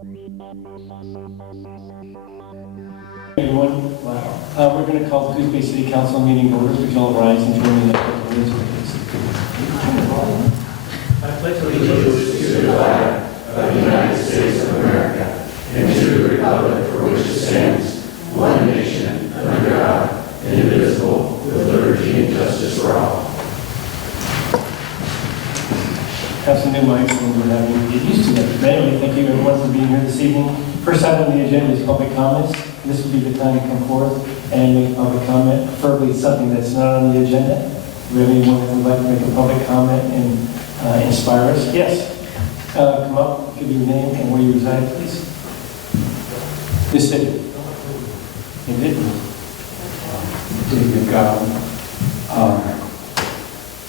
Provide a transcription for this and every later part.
Everyone, wow. We're going to call the Coos Bay City Council meeting order. Would you all rise and join me in the pledge of allegiance? I pledge allegiance To the flag of the United States of America and to the republic for which it stands, one nation, under God, indivisible, with liberty and justice for all. Have some new mics and we're having to get used to that. But anyway, thank you everyone for being here this evening. First item on the agenda is public comments. This would be the time to come forth and make a public comment, preferably something that's not on the agenda. Do we have anyone who would like to make a public comment and inspire us? Yes. Come up, give your name and where you reside, please. This city. You did? David Gowan.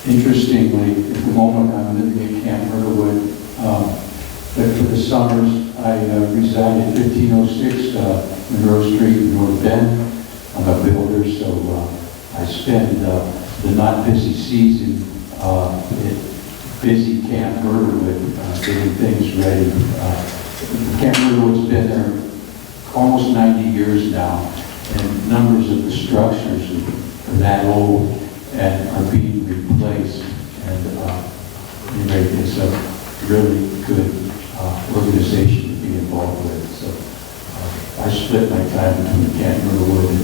Interestingly, at the moment I'm living in Camp Myrtlewood, but for the summers I reside at 1506 Monroe Street in North Bend. I'm a builder, so I spend the not busy season at busy Camp Myrtlewood getting things ready. Camp Myrtlewood's been there almost 90 years now, and numbers of the structures are that old and are being replaced. And anyway, it's a really good organization to be involved with. So I split my time between Camp Myrtlewood and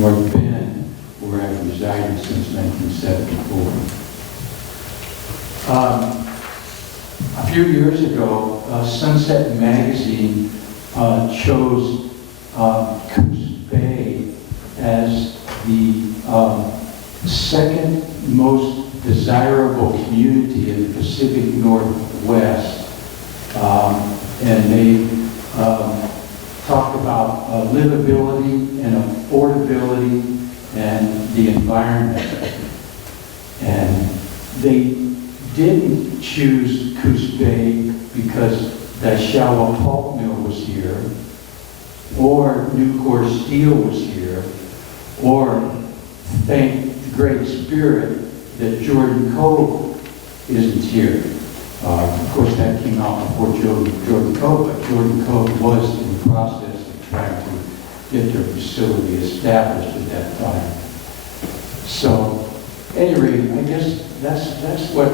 North Bend, where I've resided since 1974. A few years ago, Sunset Magazine chose Coos Bay as the second most desirable community in the Pacific Northwest. And they talked about livability and affordability and the environment. And they didn't choose Coos Bay because the Shallow Pulp Mill was here, or Nucor Steel was here, or thank the Great Spirit that Jordan Cove isn't here. Of course, that came out before Jordan Cove, but Jordan Cove was in the process of trying to get their facility established at that time. So, anyway, I guess that's what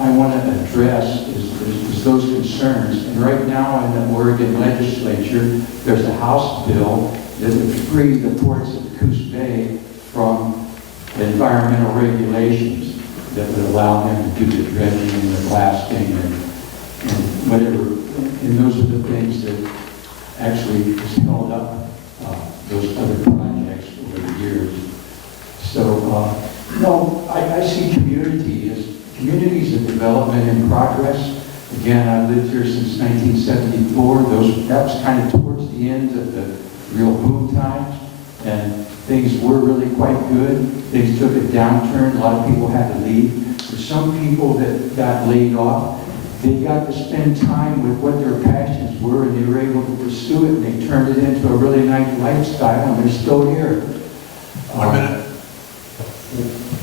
I want to address is those concerns. And right now in the Oregon legislature, there's a House bill that would free the ports of Coos Bay from environmental regulations that would allow them to do the dredging and the blasting and whatever. And those are the things that actually has held up those other projects over the years. So, no, I see communities of development in progress. Again, I've lived here since 1974. That was kind of towards the end of the real boom times, and things were really quite good. Things took a downturn. A lot of people had to leave. For some people that got laid off, they got to spend time with what their passions were, and they were able to pursue it, and they turned it into a really nice lifestyle, and they're still here. 1 minute.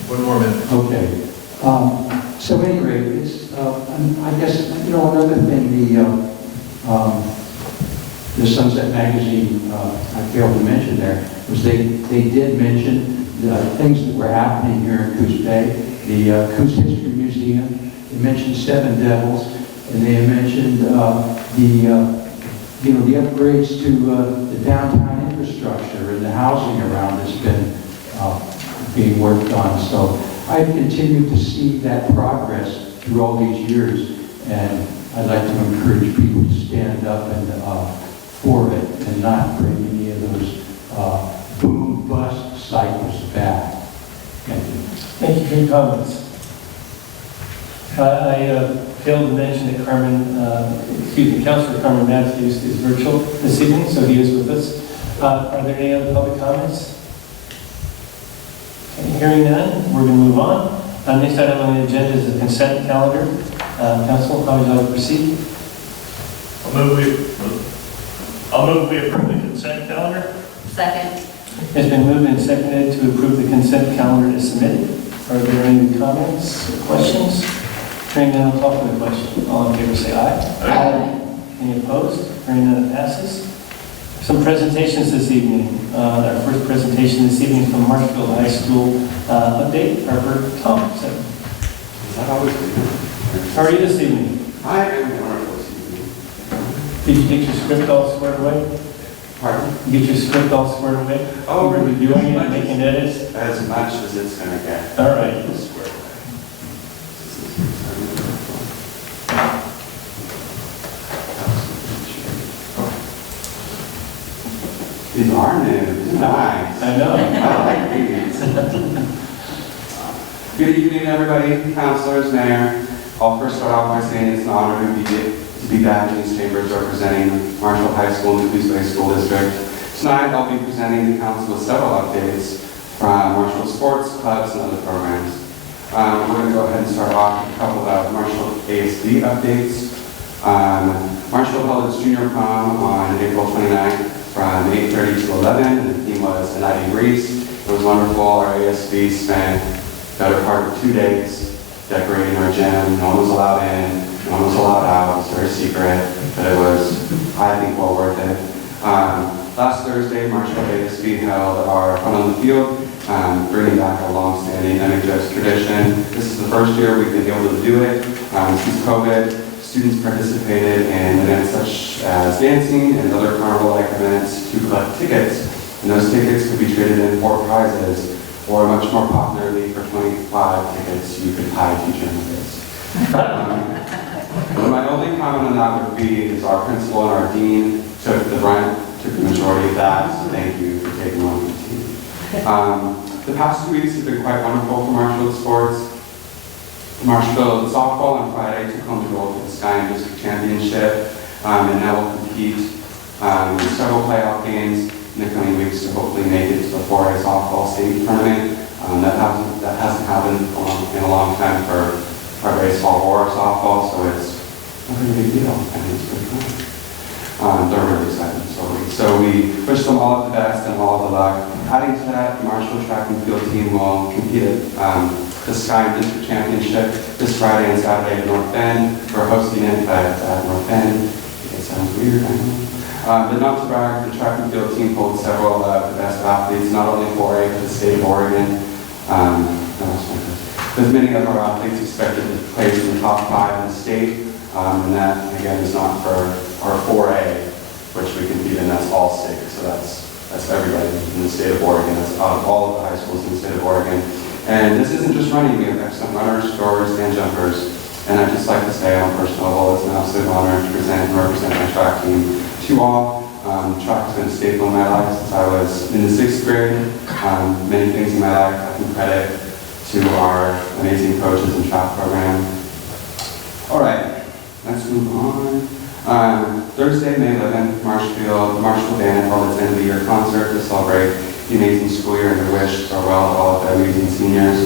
1 more minute. Okay. So anyway, it's, I guess, another thing, the Sunset Magazine, I failed to mention there, was they did mention the things that were happening here in Coos Bay, the Coos History Museum. They mentioned Seven Devils, and they mentioned the upgrades to the downtown infrastructure and the housing around that's been being worked on. So I've continued to see that progress through all these years, and I'd like to encourage people to stand up and for it and not bring any of those boom-bust cycles back. Thank you. Thank you for your comments. I failed to mention that Councilor Carmen Matthews is virtual this evening, so he is with us. Are there any other public comments? Okay, hearing none, we're going to move on. Next item on the agenda is the consent calendar. Council, how would you like to proceed? I'll move we approve the consent calendar. Second. It's been moved and seconded to approve the consent calendar as submitted. Are there any comments or questions? Hearing none, I'll call for the question. All in favor say aye. Aye. Any opposed? Hearing none, it passes. Some presentations this evening. Our first presentation this evening is from Marshfield High School update. Harper Thompson. Is that always good? How are you this evening? I am wonderful this evening. Did you get your script all squared away? Pardon? You get your script all squared away? Oh, You're reviewing it, making edits? As much as it's going to get. All right. Squared away. These are new. Nice. I know. I like these. Good evening, everybody, counselors, mayor. I'll first start off by saying it's an honor to be back in these chambers representing Marshall High School and the Coos School District. Tonight, I'll be presenting the council with several updates from Marshall sports, clubs, and other programs. We're going to go ahead and start off with a couple of Marshall ASD updates. Marshall held its junior prom on April 29th from 8:30 to 11, and the theme was the night in Greece. It was wonderful. Our ASB spent the better part of 2 days decorating our gym. No one was allowed in, no one was allowed out. It was very secret, but it was, I think, well worth it. Last Thursday, Marshall ASB held our fun on the field, bringing back a long-standing MHS tradition. This is the first year we've been able to do it since COVID. Students participated in events such as dancing and other carnival-like events to collect tickets, and those tickets could be traded in for prizes, or much more popularly, for 25 tickets, you could buy teacher tickets. My only comment on that would be is our principal and our dean took the brunt, took the majority of that, so thank you for taking on the team. The past 2 weeks have been quite wonderful for Marshall sports. Marshall softball on Friday took home the gold for the Sky and District Championship, and now will compete in several playoff games in the coming weeks to hopefully make it to the 4A softball state tournament. That hasn't happened in a long time for our baseball or our softball, so it's a really big deal, and it's pretty fun. They're really excited. So we wish them all of the best and all of the luck. Adding to that, the Marshall track and field team will compete at the Sky and District Championship this Friday and Saturday at North Bend. We're hosting it at North Bend. It sounds weird, I know. But not to brag, the track and field team pulled several of the best athletes, not only for the state of Oregon, with many of our athletes expected to place in the top 5 in the state, and that, again, is not for our 4A, which we compete in, that's all state, so that's everybody in the state of Oregon, that's out of all of the high schools in the state of Oregon. And this isn't just running, we have excellent runners, throwers, and jumpers, and I'd just like to say on a personal level, it's an absolute honor to present and represent my track team to all. Track has been a staple in my life since I was in the 6th grade. Many things in my life I can credit to our amazing coaches and track program. All right, let's move on. Thursday, May 11th, Marshall Band held its end of the year concert to celebrate the amazing school year and to wish farewell to all of the amazing seniors.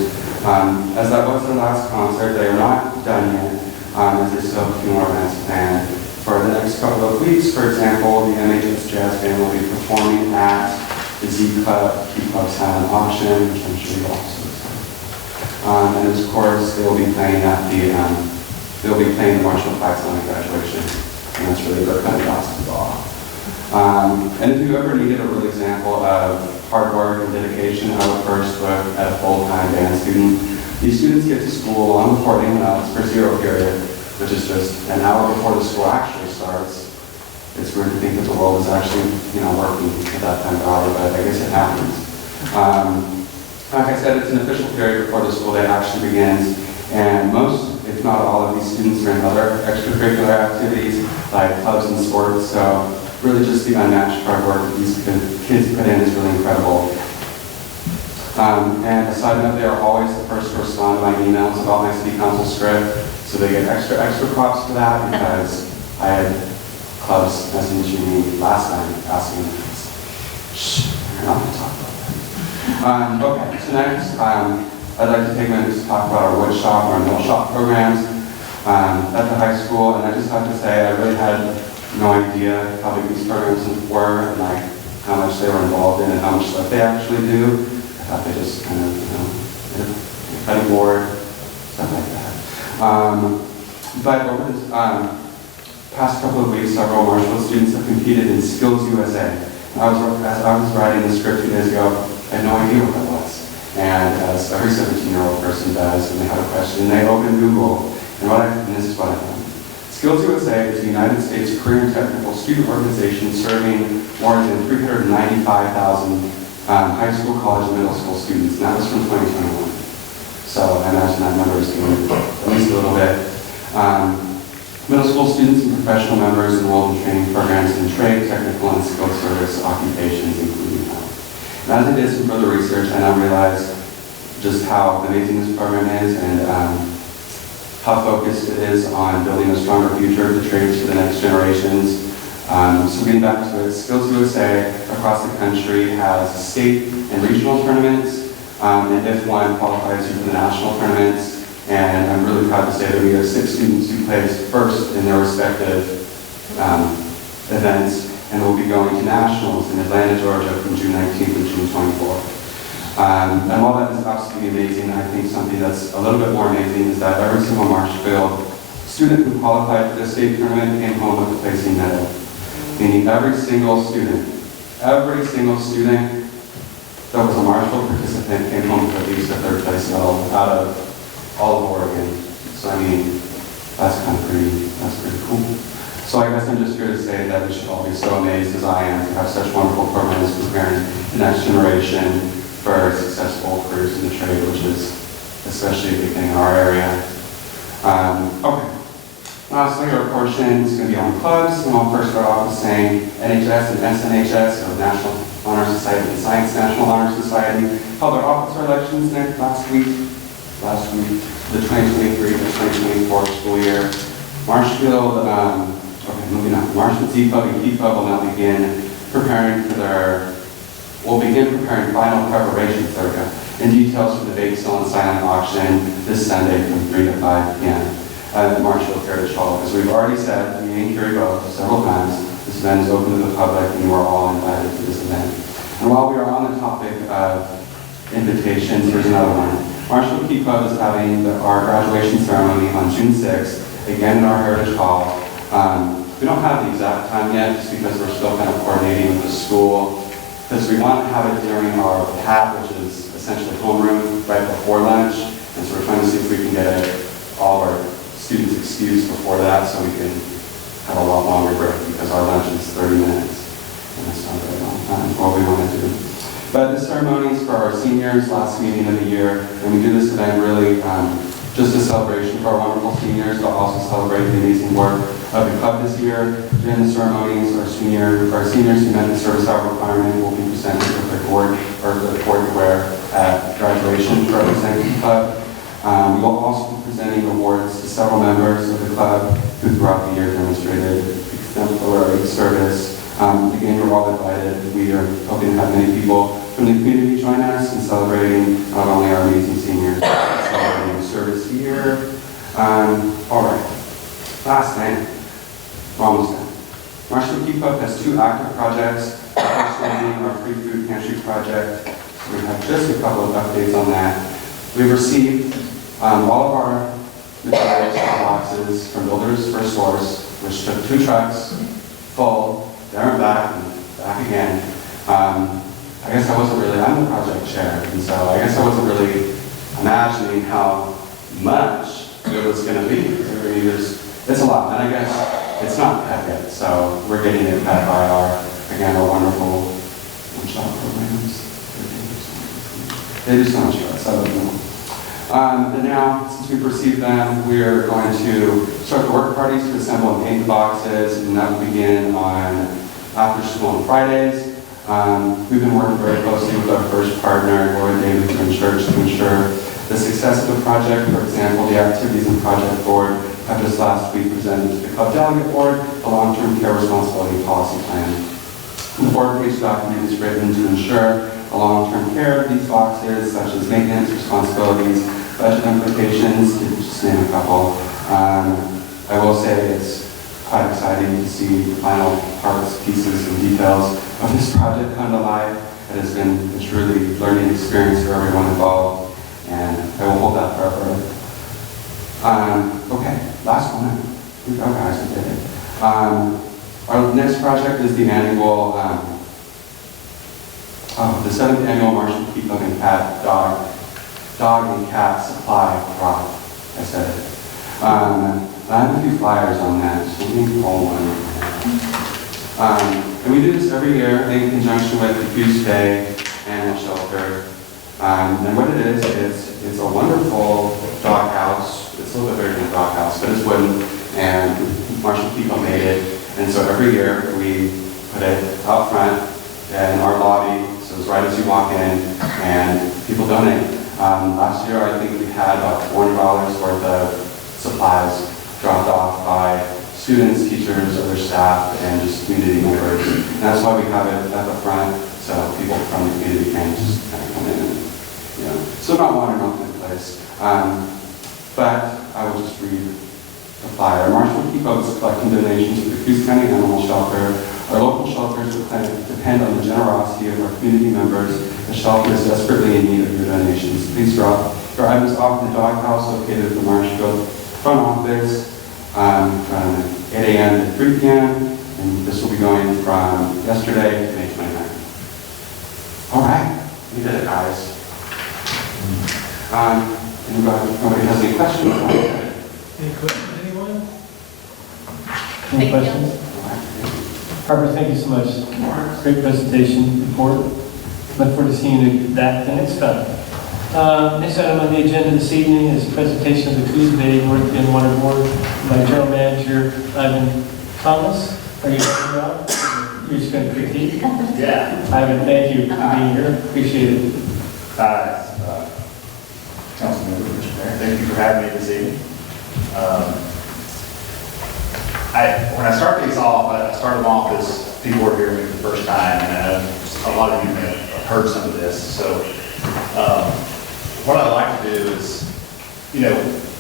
As that was their last concert, they are not done yet, as there's still a few more events planned. For the next couple of weeks, for example, the MHS Jazz Band will be performing at the Z Club, Key Club Silent Auction, which I'm sure you all saw. And of course, they will be playing the Marshall Flags on graduation, and that's really their kind of basketball. And if you ever needed a real example of hard work and dedication, I would first look at a full-time band student. These students get to school long before anyone else for zero period, which is just an hour before the school actually starts. It's weird to think that the world is actually, working at that time of hour, but I guess it happens. Like I said, it's an official period before the school day actually begins, and most, if not all, of these students are in other extracurricular activities like clubs and sports. So really, just the unmatched hard work that these kids put in is really incredible. And a side note, they are always the first to respond to my emails about my city council script. So they get extra props for that because I had clubs messaging me last time asking me, shh, we're not going to talk about that. Okay, so next, I'd like to take a minute to talk about our wood shop, our mill shop programs at the high school. And I just have to say, I really had no idea how big these programs were and how much they were involved in and how much stuff they actually do. I thought they just kind of, cutting board, stuff like that. But over this, past couple of weeks, several Marshall students have competed in Skills USA. As I was writing the script 2 days ago, I had no idea what that was. And as every 17-year-old person does, when they have a question, they open Google, and this is what I found. Skills USA is the United States career and technical student organization serving more than 395,000 high school, college, and middle school students. And that was from 2021. So I imagine that number is going at least a little bit. Middle school students and professional members enrolled in training programs in trade, technical, and skilled service occupations, including health. And as I did some further research, I now realized just how amazing this program is and how focused it is on building a stronger future of the trades for the next generations. So getting back to it, Skills USA across the country has state and regional tournaments, and if one qualifies you for the national tournaments. And I'm really proud to say that we have 6 students who placed first in their respective events, and will be going to nationals in Atlanta, Georgia from June 19th and June 24th. And while that is absolutely amazing, I think something that's a little bit more amazing is that every single Marshfield student who qualified for this state tournament came home with a placing medal. Meaning every single student that was a Marshfield participant came home with at least a 3rd place medal out of all of Oregon. So I mean, that's pretty cool. So I guess I'm just here to say that we should all be so amazed as I am to have such wonderful programs preparing the next generation for successful careers in the trade, which is especially a big thing in our area. Okay. Lastly, our portion is going to be on clubs, and I'll first start off with saying NHS and SNHS, so National Honor Society and Science National Honor Society, held their officer elections last week, the 2023 to 2024 school year. Marshfield, Marshfield T-Pub and T-Pub will now begin preparing final preparations, and details for the bake sale and silent auction this Sunday from 3 to 5 p.m. At Marshfield Heritage Hall. As we've already said, me and Carrie both several times, this event is open to the public and you are all invited to this event. And while we are on the topic of invitations, here's another one. Marshfield Key Club is having our graduation ceremony on June 6th, again in our Heritage Hall. We don't have the exact time yet, just because we're still kind of coordinating with the school, because we want to have it during our PAT, which is essentially homeroom, right before lunch. And so we're trying to see if we can get all of our students excused before that, so we can have a lot longer break, because our lunch is 30 minutes, and that's not a very long time, what we want to do. But this ceremony is for our seniors, last meeting of the year, and we do this event really just a celebration for our wonderful seniors, but also celebrate the amazing work of the club this year. During the ceremonies, our seniors who met the service hour requirement will be presented with their cord to wear at graduation to represent the club. We will also be presenting awards to several members of the club who throughout the year demonstrated exemplary service. Again, you're all invited. We are hoping to have many people from the community join us in celebrating not only our amazing seniors, but celebrating the service here. All right, last thing, we're almost done. Marshfield Keep Up has 2 active projects. The first one being our free food pantry project. So we have just a couple of updates on that. We've received all of our materials and boxes from Builders for Source, which took 2 trucks full, there and back again. I guess I'm the project chair, and so I guess I wasn't really imagining how much it was going to be. I mean, it's a lot, and I guess it's not cut yet, so we're getting it cut by our wonderful one-shot programs. They do so much for us, I love them. And now, since we've received them, we're going to start the work parties to assemble and paint the boxes, and that will begin after school on Fridays. We've been working very closely with our first partner, Lord David Church, to ensure the success of the project. For example, the activities and project board have just last week presented to the club delegate board a long-term care responsibility policy plan. The board page document is written to ensure a long-term care of these boxes, such as maintenance responsibilities, budget implications, to just name a couple. I will say it's quite exciting to see the final parts, pieces, and details of this project come to life. It has been a truly learning experience for everyone involved, and I will hold that forever. Okay, last one. Here we go, guys, we did it. Our next project is the annual, the 7th annual Marshall Peacock and Cat Dog and Cat Supply Drive. I said it. I have a few flyers on that, so let me pull one. And we do this every year in conjunction with the Coos Bay Animal Shelter. And what it is, it's a wonderful dog house. It's a little bit bigger than a dog house, but it's wooden, and Marshall Peacock made it. And so every year we put it out front in our lobby, so it's right as you walk in, and people donate. Last year I think we had about $400 worth of supplies dropped off by students, teachers, other staff, and just community members. And that's why we have it at the front, so people from the community can just kind of come in and, so not wandering off the place. But I will just read the flyer. Marshall Peacock is collecting donations to the Coos County Animal Shelter. Our local shelters depend on the generosity of our community members. The shelter is desperately in need of your donations. Please drop your items off in the dog house located at the Marshfield front office from 8 a.m. to 3 p.m. And this will be going from yesterday to May 29th. All right, we did it, guys. Nobody has any questions? Any questions, anyone? Any Thank you. questions? Harper, thank you so much. Great presentation, report. Look forward to seeing that the next time. Next item on the agenda this evening is a presentation of the Coos Bay North Bend Water Board by General Manager Ivan Thomas. Are you coming out? You're just going to critique? Yeah. Ivan, thank you for being here. Appreciate it. Hi, Councilmember, Mr. Mayor. Thank you for having me this evening. When I start these off, I start them off as people are hearing me for the first time, and a lot of you may have heard some of this. So what I like to do is,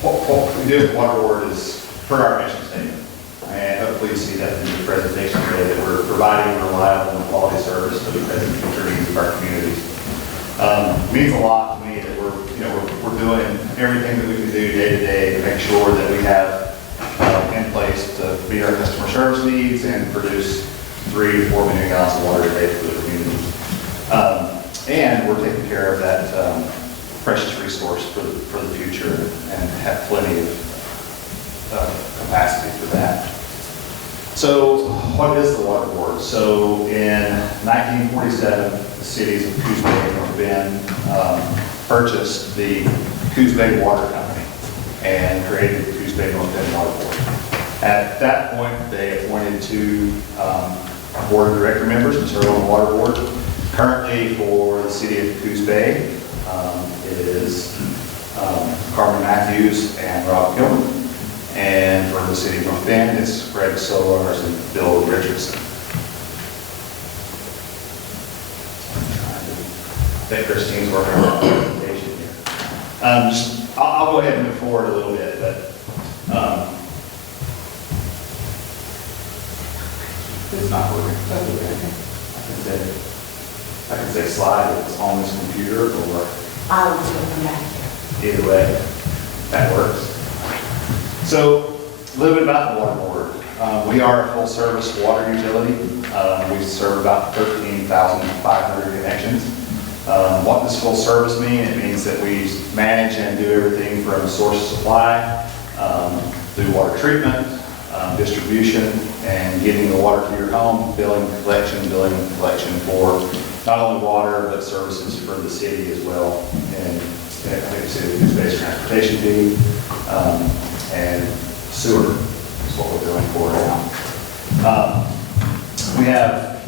what we do at the Water Board is per our mission statement. And hopefully you see that in the presentation today, that we're providing a reliable and quality service to the present and future needs of our communities. It means a lot to me that we're doing everything that we can do day to day to make sure that we have in place to meet our customer service needs and produce 3 to 4 million gallons of water a day for the community. And we're taking care of that precious resource for the future and have plenty of capacity for that. So what is the Water Board? So in 1947, the cities of Coos Bay and North Bend purchased the Coos Bay Water Company and created the Coos Bay North Bend Water Board. At that point, they appointed 2 board of director members to serve on the Water Board. Currently, for the city of Coos Bay, it is Carmen Matthews and Rob Gilman. And for the city of North Bend, it's Greg Solars and Bill Richardson. I think Christine's working on the presentation here. I'll go ahead and move forward a little bit, but it's not working. That's okay. I can say slide if it's on this computer, or I will come back here. either way, that works. So, a little bit about the Water Board. We are a full-service water utility. We serve about 13,500 connections. What does full service mean? It means that we manage and do everything from source supply, through water treatment, distribution, and getting the water to your home, billing and collection for not only water, but services for the city as well. And I think the city of Coos Bay's transportation fee, and sewer is what we're doing for now. We have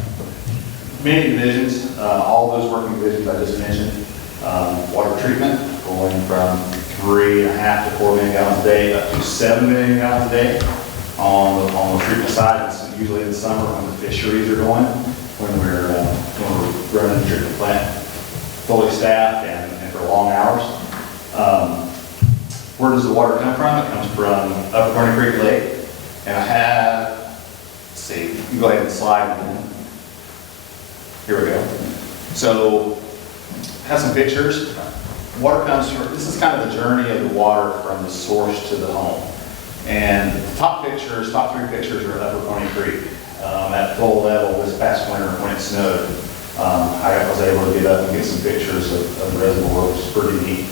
many divisions, all those working divisions I just mentioned. Water treatment, going from 3.5 to 4 million gallons a day up to 7 million gallons a day. On the treatment side, it's usually in the summer when the fisheries are going, when we're running the treatment plant fully staffed and for long hours. Where does the water come from? It comes from Upper Corner Creek Lake. And I have, let's see, you can go ahead and slide again. Here we go. So, I have some pictures. Water comes from, this is kind of the journey of the water from the source to the home. And the top three pictures are Upper Pony Creek. At full level this past winter when it snowed, I was able to get up and get some pictures of the reservoir, which is pretty neat.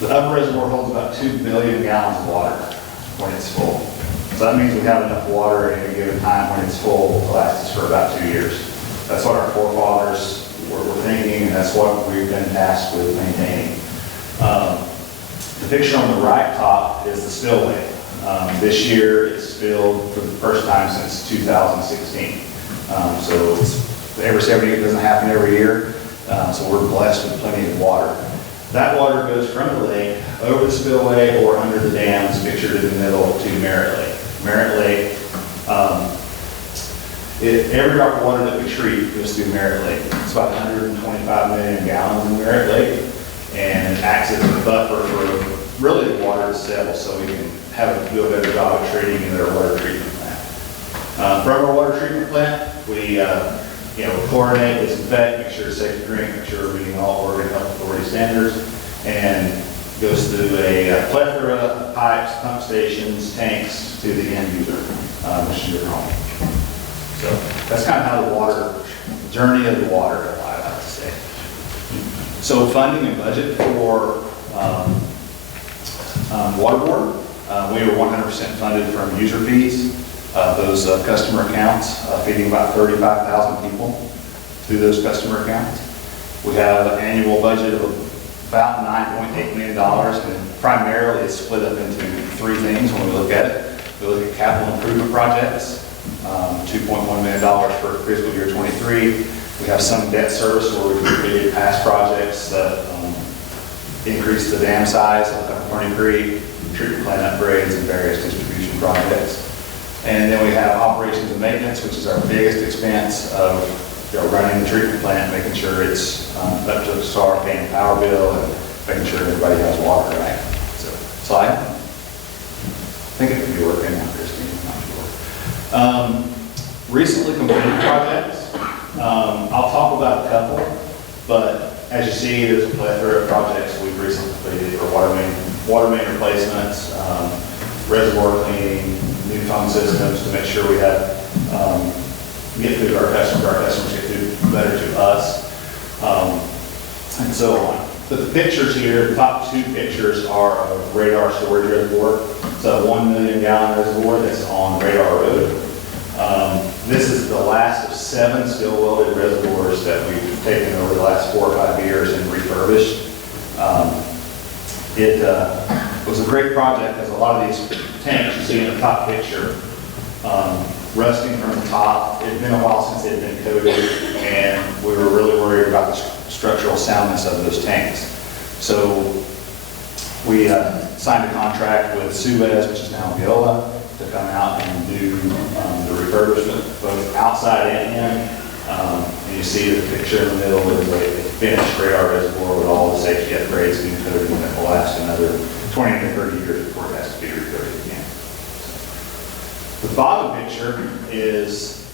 The upper reservoir holds about 2 billion gallons of water when it's full. So that means we have enough water at any given time when it's full to last us for about 2 years. That's what our forefathers were thinking, and that's what we've been tasked with maintaining. The picture on the right top is the spillway. This year it's spilled for the first time since 2016. So it's every 70, it doesn't happen every year. So we're blessed with plenty of water. That water goes from the lake over the spillway or under the dams pictured in the middle to Merritt Lake. Merritt Lake, every drop of water that we treat goes through Merritt Lake. It's about 125 million gallons in Merritt Lake, and it acts as a buffer for really the water itself, so we can do a better job of treating in our water treatment plant. From our water treatment plant, we chlorinate, disinfect, make sure it's safe to drink, make sure we're meeting all Oregon Health Authority standards, and goes through a plethora of pipes, pump stations, tanks to the end user, which is your home. So that's kind of how the journey of the water, I like to say. So funding and budget for water board, we were 100% funded from user fees. Those customer accounts, feeding about 35,000 people through those customer accounts. We have an annual budget of about $9.8 million, and primarily it's split up into three things when we look at it. We look at capital improvement projects, $2.1 million for fiscal year 23. We have some debt service where we've completed past projects that increase the dam size of Upper Pony Creek, treatment plant upgrades, and various distribution projects. And then we have operations and maintenance, which is our biggest expense of running the treatment plant, making sure it's up to SAR, paying the power bill, and making sure everybody has water, right? So, slide. I think it could be working now, Christine, not sure. Recently completed projects. I'll talk about a couple, but as you see, there's a plethora of projects we've recently completed for water main replacements, reservoir cleaning, new phone systems to make sure we have get through to our customers get through better to us, and so on. But the pictures here, the top two pictures are of Radar Storage Reservoir. It's a 1 million gallon reservoir that's on Radar Road. This is the last of 7 still welded reservoirs that we've taken over the last 4 or 5 years and refurbished. It was a great project because a lot of these tanks you see in the top picture, rusting from the top. It had been a while since it had been coated, and we were really worried about the structural soundness of those tanks. So we signed a contract with Suez, which is now Viola, to come out and do the refurbishment, both outside and in. And you see the picture in the middle is a finished Radar reservoir with all the safety upgrades being coated, and it will last another 20 to 30 years before it has to be recoated again. The bottom picture is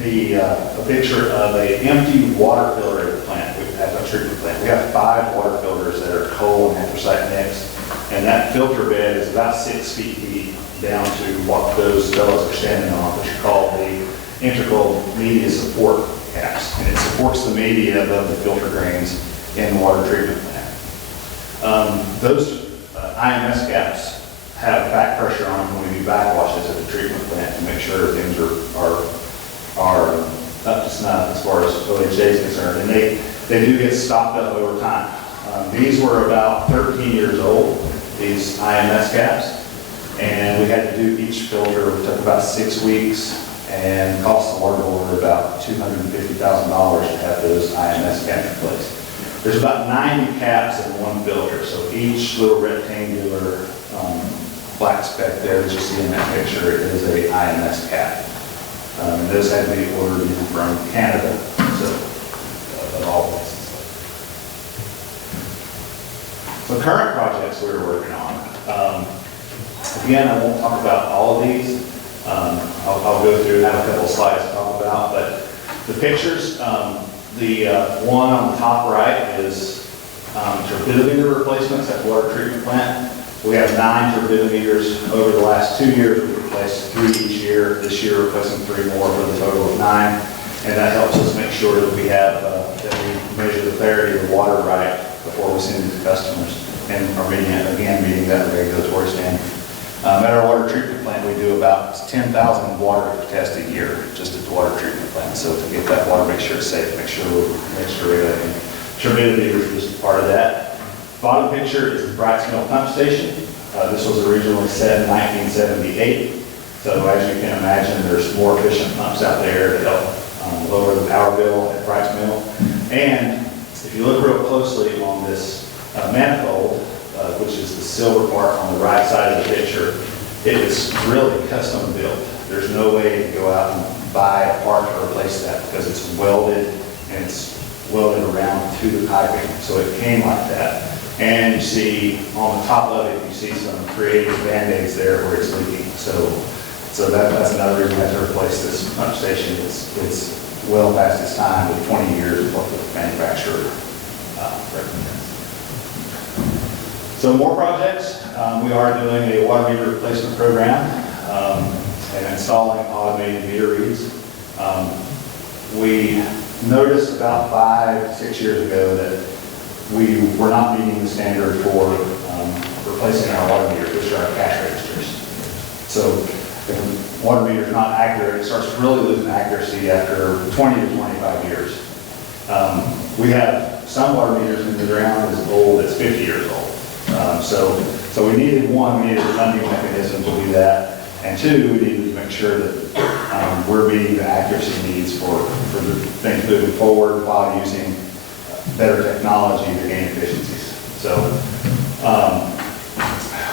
a picture of an empty water filter plant at a treatment plant. We have 5 water filters that are coal and anthracite mixed, and that filter bed is about 6 feet deep down to what those fellows are standing on, which are called the integral media support caps, and it supports the media above the filter drains in the water treatment plant. Those IMS caps have back pressure on them when we do backwashes at the treatment plant to make sure things are up to snuff as far as OHA is concerned, and they do get stopped up over time. These were about 13 years old, these IMS caps, and we had to do each filter. It took about 6 weeks and cost the water board about $250,000 to have those IMS caps replaced. There's about 90 caps in one filter, so each little rectangular black speck there that you see in that picture is a IMS cap. Those had to be ordered in from Canada, so of all places. So current projects we were working on. Again, I won't talk about all of these. I'll go through and have a couple of slides to talk about, but the pictures, the one on the top right is turbidity replacements at the water treatment plant. We have 9 turbidity meters. Over the last 2 years, we've replaced 3 each year. This year, replacing 3 more for the total of 9. And that helps us make sure that we have, that we measure the clarity of the water right before we send it to customers. And are meeting that regulatory standard. At our water treatment plant, we do about 10,000 water tests a year, just at the water treatment plant. So to get that water, make sure it's safe, make sure turbidity is just part of that. Bottom picture is the Brights Mill pump station. This was originally set in 1978. So as you can imagine, there's more efficient pumps out there to help lower the power bill at Brights Mill. And if you look real closely on this manifold, which is the silver part on the right side of the picture, it is really custom built. There's no way to go out and buy a part to replace that because it's welded and it's welded around to the piping. So it came like that. And you see on the top of it, you see some creative Band-Aids there where it's leaking. So that's another reason we have to replace this pump station. It's well past its time with 20 years of what the manufacturer recommends. So more projects. We are doing a water meter replacement program and installing automated meter reads. We noticed about 5-6 years ago that we were not meeting the standard for replacing our water meters, which are our cash registers. So if the water meter is not accurate, it starts really losing accuracy after 20 to 25 years. We have some water meters in the ground as old as 50 years old. So we needed we needed a funding mechanism to do that, and 2, we needed to make sure that we're meeting the accuracy needs for the things moving forward while using better technology to gain efficiencies. So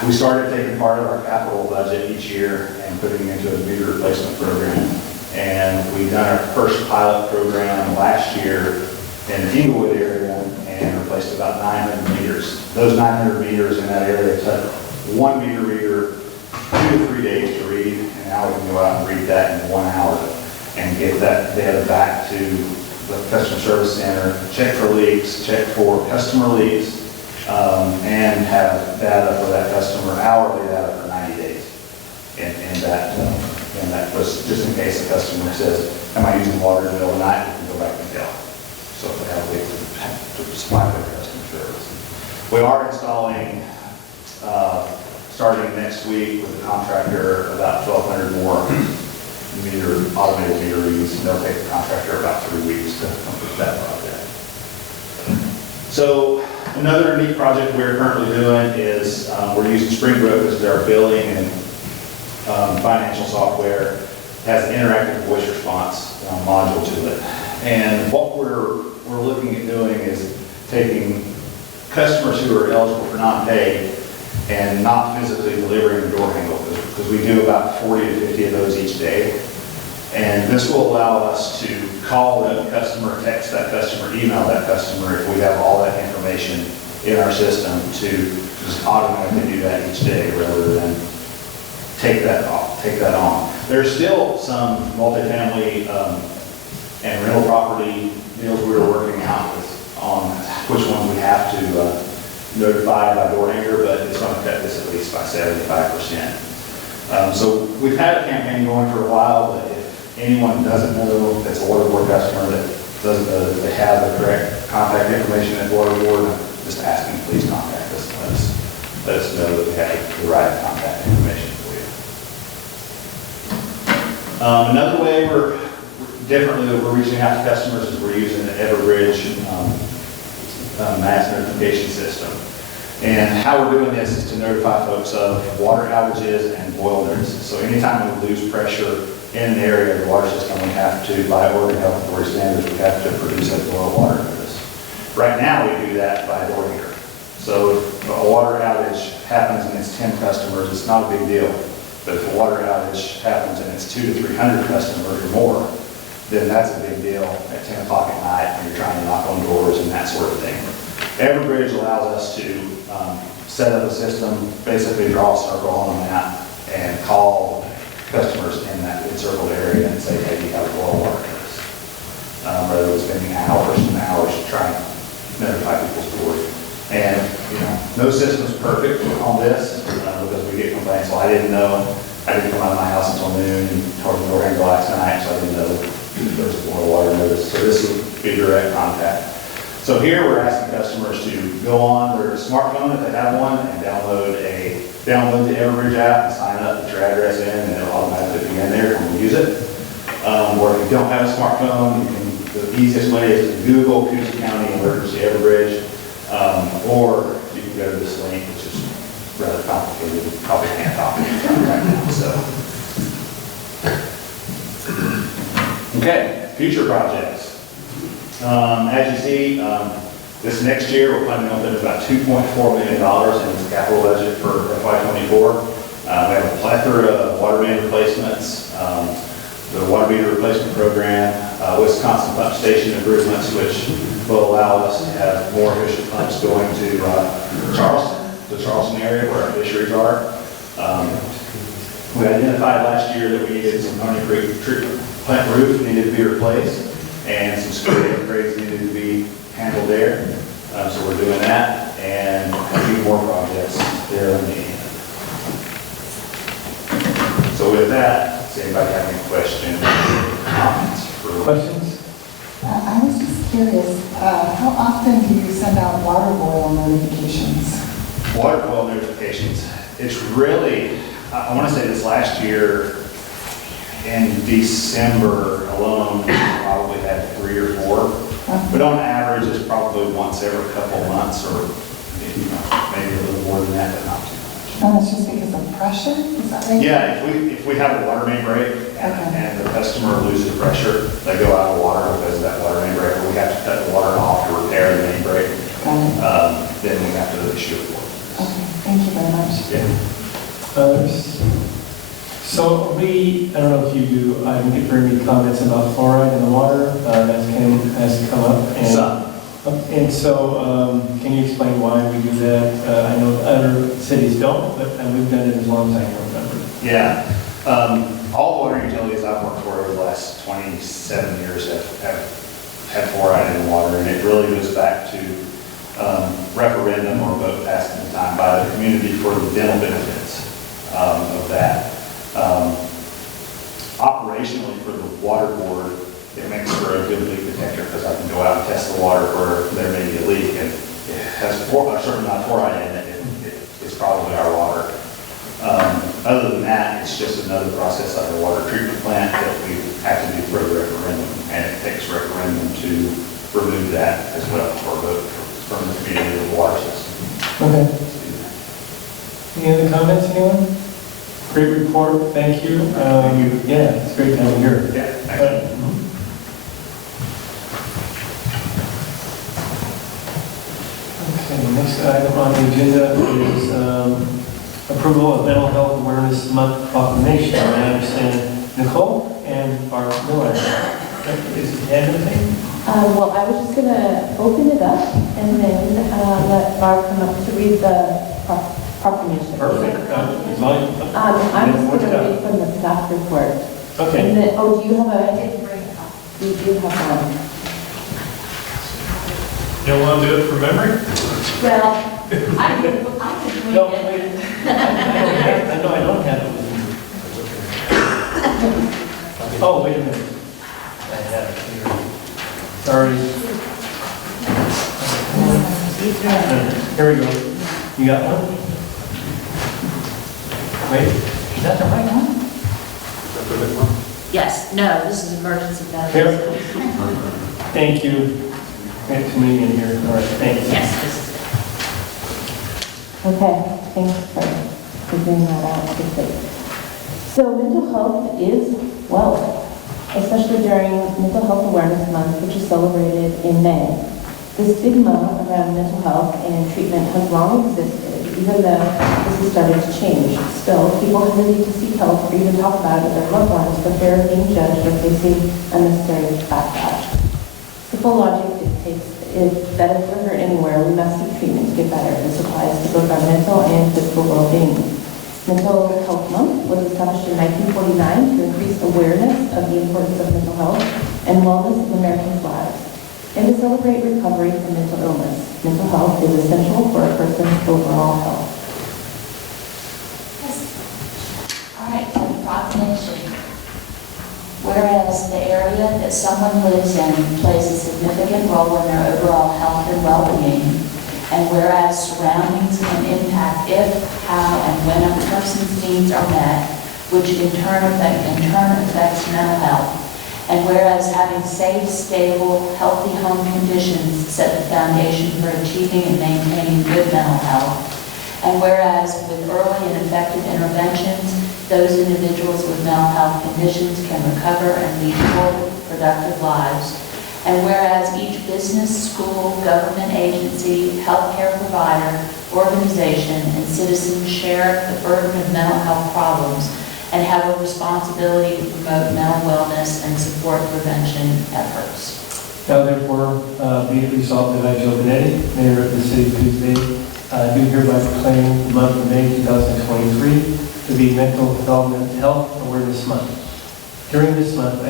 we started taking part of our capital budget each year and putting it into a meter replacement program, and we've done our first pilot program last year in the Inglewood area and replaced about 900 meters. Those 900 meters in that area took 1 meter reader 2 to 3 days to read, and now we can go out and read that in 1 hour and get that data back to the customer service center, check for leaks, check for customer leaks, and have data for that customer, hourly data for 90 days. And that was just in case the customer says, am I using water in the middle of the night? We can go back and tell. So if they have a leak, to supply their customer service. We are installing, starting next week with the contractor, about 1,200 more automated meter reads. They'll take the contractor about 3 weeks to complete that project. So another neat project we're currently doing is we're using Springbrook as our billing and financial software. It has an interactive voice response module to it. And what we're looking at doing is taking customers who are eligible for non-pay and not physically delivering the door handle, because we do about 40 to 50 of those each day. And this will allow us to call that customer, text that customer, email that customer if we have all that information in our system to just automatically do that each day rather than take that on. There's still some multifamily and rental property deals we were working out with on which ones we have to notify by door hanger, but it's going to cut this at least by 75%. So we've had a campaign going for a while, but if anyone doesn't know that's a water board customer that doesn't know that they have the correct contact information at water board, I'm just asking, please contact us and let us know that we have the right contact information for you. Another way differently that we're reaching out to customers is we're using the Everbridge mass notification system. And how we're doing this is to notify folks of water outages and boil notices. So anytime we lose pressure in an area of the water system, we have to, by Oregon Health Authority standards, we have to produce a boil water notice. Right now we do that by door hanger. So if a water outage happens and it's 10 customers, it's not a big deal. But if a water outage happens and it's 200 to 300 customers or more, then that's a big deal at 10 o'clock at night when you're trying to knock on doors and that sort of thing. Everbridge allows us to set up a system, basically draw a circle on the map and call customers in that encircled area and say, hey, you have a boil water notice. Rather than spending hours and hours trying to notify people's doors. And, No system's perfect on this, because we get complaints, well, I didn't know, I didn't come out of my house until noon, and told the door had glass tonight, so I didn't know there was more water notice. So this would be direct contact. So here, we're asking customers to go on their smartphone, if they have one, and download the Everbridge app and sign up, put your address in, and it'll automatically be in there when we use it. Or if you don't have a smartphone, the easiest way is to Google Coos County Emergency Everbridge, or you can go to this link, which is rather complicated. You probably can't copy it right now, so. Okay, future projects. As you see, this next year, we're planning on putting about $2.4 million in the capital budget for FY24. We have a plethora of water main replacements, the water meter replacement program, Wisconsin pump station improvements, which will allow us to have more efficient pumps going to Charleston, the Charleston area where our fisheries are. We identified last year that we needed some Pony Creek treatment plant roof needed to be replaced, and some security upgrades needed to be handled there. So we're doing that, and a few more projects there in the end. So with that, does anybody have any questions or comments? Questions? I was just curious, how often do you send out water boil notifications? Water well notifications. It's really, I want to say this last year, in December alone, we probably had 3 or 4. But on average, it's probably once every couple months, or maybe a little more than that, but not too much. And it's just because of pressure, is that right? Yeah, if we have a water main break and the customer loses pressure, they go out of water because of that water main break, or we have to cut the water off to repair the main break, Got it. then we have to issue a warning. Okay, thank you very much. Yeah. Others? So I don't know if you do, I didn't get very many comments about fluoride in the water, has come up. And, Some. And so, can you explain why we do that? I know other cities don't, but we've done it as long as I can remember. Yeah. All the water utilities I've worked for over the last 27 years have had fluoride in the water, and it really goes back to referendum or vote passed at the time by the community for the dental benefits of that. Operationally, for the water board, it makes for a good leak detector, because I can go out and test the water where there may be a leak, and it has a certain amount of fluoride in it, it's probably our water. Other than that, it's just another process like a water treatment plant that we have to do further referendum, and it takes referendum to remove that as well for a vote from the community of the water system. Okay. Any other comments, anyone? Great report, thank you. Yeah, it's great to have you here. Yeah, thank you. Okay, next item on the agenda is approval of Mental Health Awareness Month proclamation. I understand Nicole and Barb Miller. Is it anything? Well, I was just going to open it up and then let Barb come up to read the proclamation. Perfect. Is mine? I'm just going to read from the staff report. Okay. And then, oh, do you have I a, didn't bring it up. you do have one? You don't want to do it from memory? Well, I could No, read wait. it. I know I don't have it with me. Oh, wait a minute. I have it here. Sorry. Here we go. You got one? Wait, is that the right one? Yes, no, this is emergency Here. benefits. Thank you. Got too many in here. All right, thanks. Yes, this is Okay, thanks for figuring that out quickly. So mental health is wealth, especially during Mental Health Awareness Month, which is celebrated in May. The stigma around mental health and treatment has long existed, even though this has started to change. Still, people hesitate to seek help or even talk about it with their loved ones for fear of being judged or facing unnecessary backlash. Simple logic dictates that if we're hurt anywhere, we must seek treatment to get better. This applies to both our mental and physical well-being. Mental Health Month was established in 1949 to increase awareness of the importance of mental health and wellness of Americans' lives, and to celebrate recovery from mental illness. Mental health is essential for a person's overall health. All right, so the proclamation. Whereas the area that someone lives in plays a significant role in their overall health and well-being, and whereas surroundings can impact if, how, and when a person's needs are met, which in turn affects mental health. And whereas having safe, stable, healthy home conditions set the foundation for achieving and maintaining good mental health. And whereas with early and effective interventions, those individuals with mental health conditions can recover and lead full, productive lives. And whereas each business, school, government agency, healthcare provider, organization, and citizen share the burden of mental health problems and have a responsibility to promote mental wellness and support prevention efforts. Now therefore, be it resolved that I, Joe Benetti, Mayor of the City of Coos Bay, do hereby proclaim the month of May 2023 to be Mental Health Awareness Month. During this month,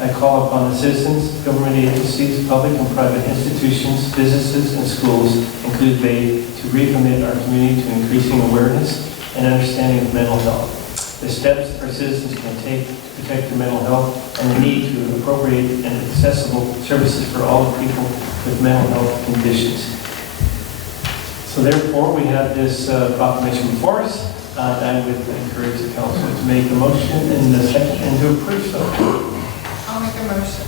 I call upon the citizens, government agencies, public and private institutions, businesses, and schools in Coos Bay to recommit our community to increasing awareness and understanding of mental health. The steps our citizens can take to protect their mental health and the need to appropriate and accessible services for all people with mental health conditions. So therefore, we have this proclamation before us. I would encourage the council to make a motion in the second and to approve so. I'll make a motion.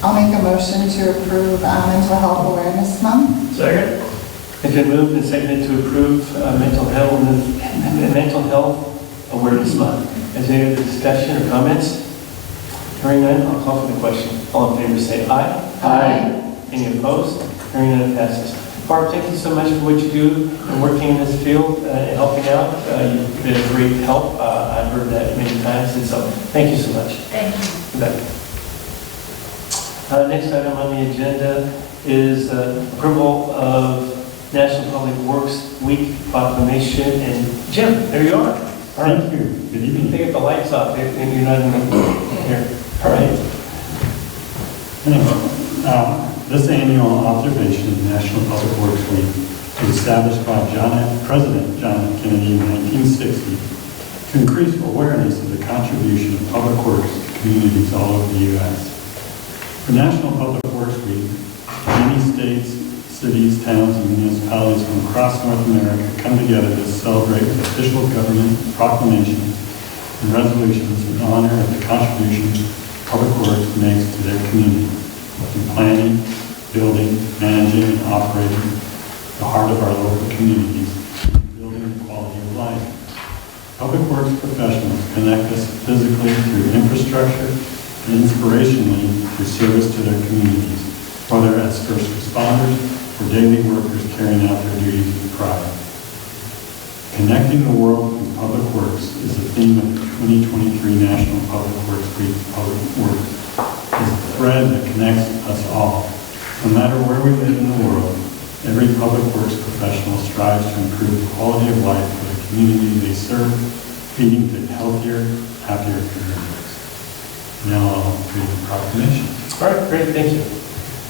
I'll make a motion to approve Mental Health Awareness Month. Second. It's been moved and seconded to approve Mental Health Awareness Month. Is there any other discussion or comments? Hearing none, I'll call for the question. All in favor say aye. Aye. Any opposed? Hearing none, it passes. Barb, thank you so much for what you do and working in this field and helping out. You've been a great help. I've heard that many times, and so thank you so much. Thank you. You bet. Next item on the agenda is approval of National Public Works Week proclamation. And Jim, there you are. All right. Thank you. Good evening. Take up the lights off and you're not in here. All right. Anyway, this annual observation of National Public Works Week was established by President John F. Kennedy in 1960 to increase awareness of the contribution of public works to communities all over the U.S. For National Public Works Week, many states, cities, towns, and municipalities from across North America come together to celebrate with official government proclamations and resolutions in honor of the contribution public works makes to their community in planning, building, managing, and operating the heart of our local communities, and building the quality of life. Public works professionals connect us physically through infrastructure and inspirationally through service to their communities, whether as first responders or daily workers carrying out their duties with pride. Connecting the world through public works is the theme of the 2023 National Public Works Week. Public works is a thread that connects us all. No matter where we live in the world, every public works professional strives to improve the quality of life for the community they serve, leading to healthier, happier communities. Now I'll read the proclamation. All right, great, thank you.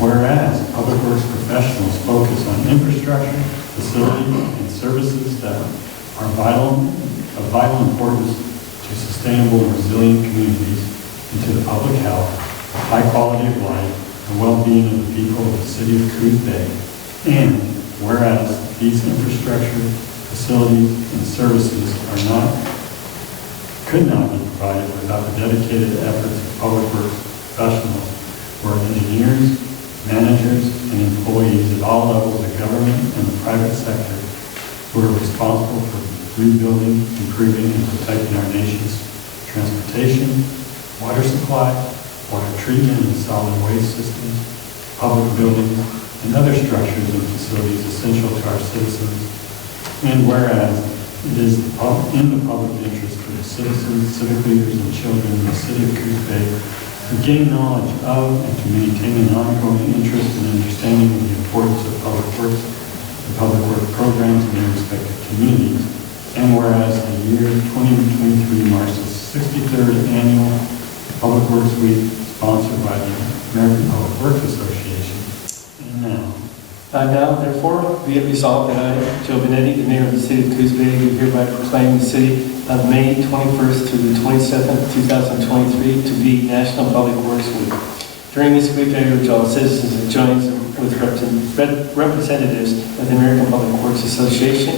Whereas public works professionals focus on infrastructure, facilities, and services that are of vital importance to sustainable and resilient communities and to the public health, high quality of life, and well-being of the people of the city of Coos Bay. And whereas these infrastructure, facilities, and services could not be provided without the dedicated efforts of public works professionals who are engineers, managers, and employees at all levels of government and the private sector who are responsible for rebuilding, improving, and protecting our nation's transportation, water supply, water treatment and solid waste systems, public buildings, and other structures and facilities essential to our citizens. And whereas it is in the public interest for the citizens, civic leaders, and children in the city of Coos Bay to gain knowledge of and to maintain an ongoing interest and understanding of the importance of public works and public work programs in their respective communities. And whereas the year 2023 marks the 63rd annual Public Works Week sponsored by the American Public Works Association. And now, Now, therefore, be it resolved that I, Joe Benetti, the mayor of the city of Coos Bay, do hereby proclaim the city of May 21st through the 27th, 2023 to be National Public Works Week. During this week, I urge all citizens to join with representatives of the American Public Works Association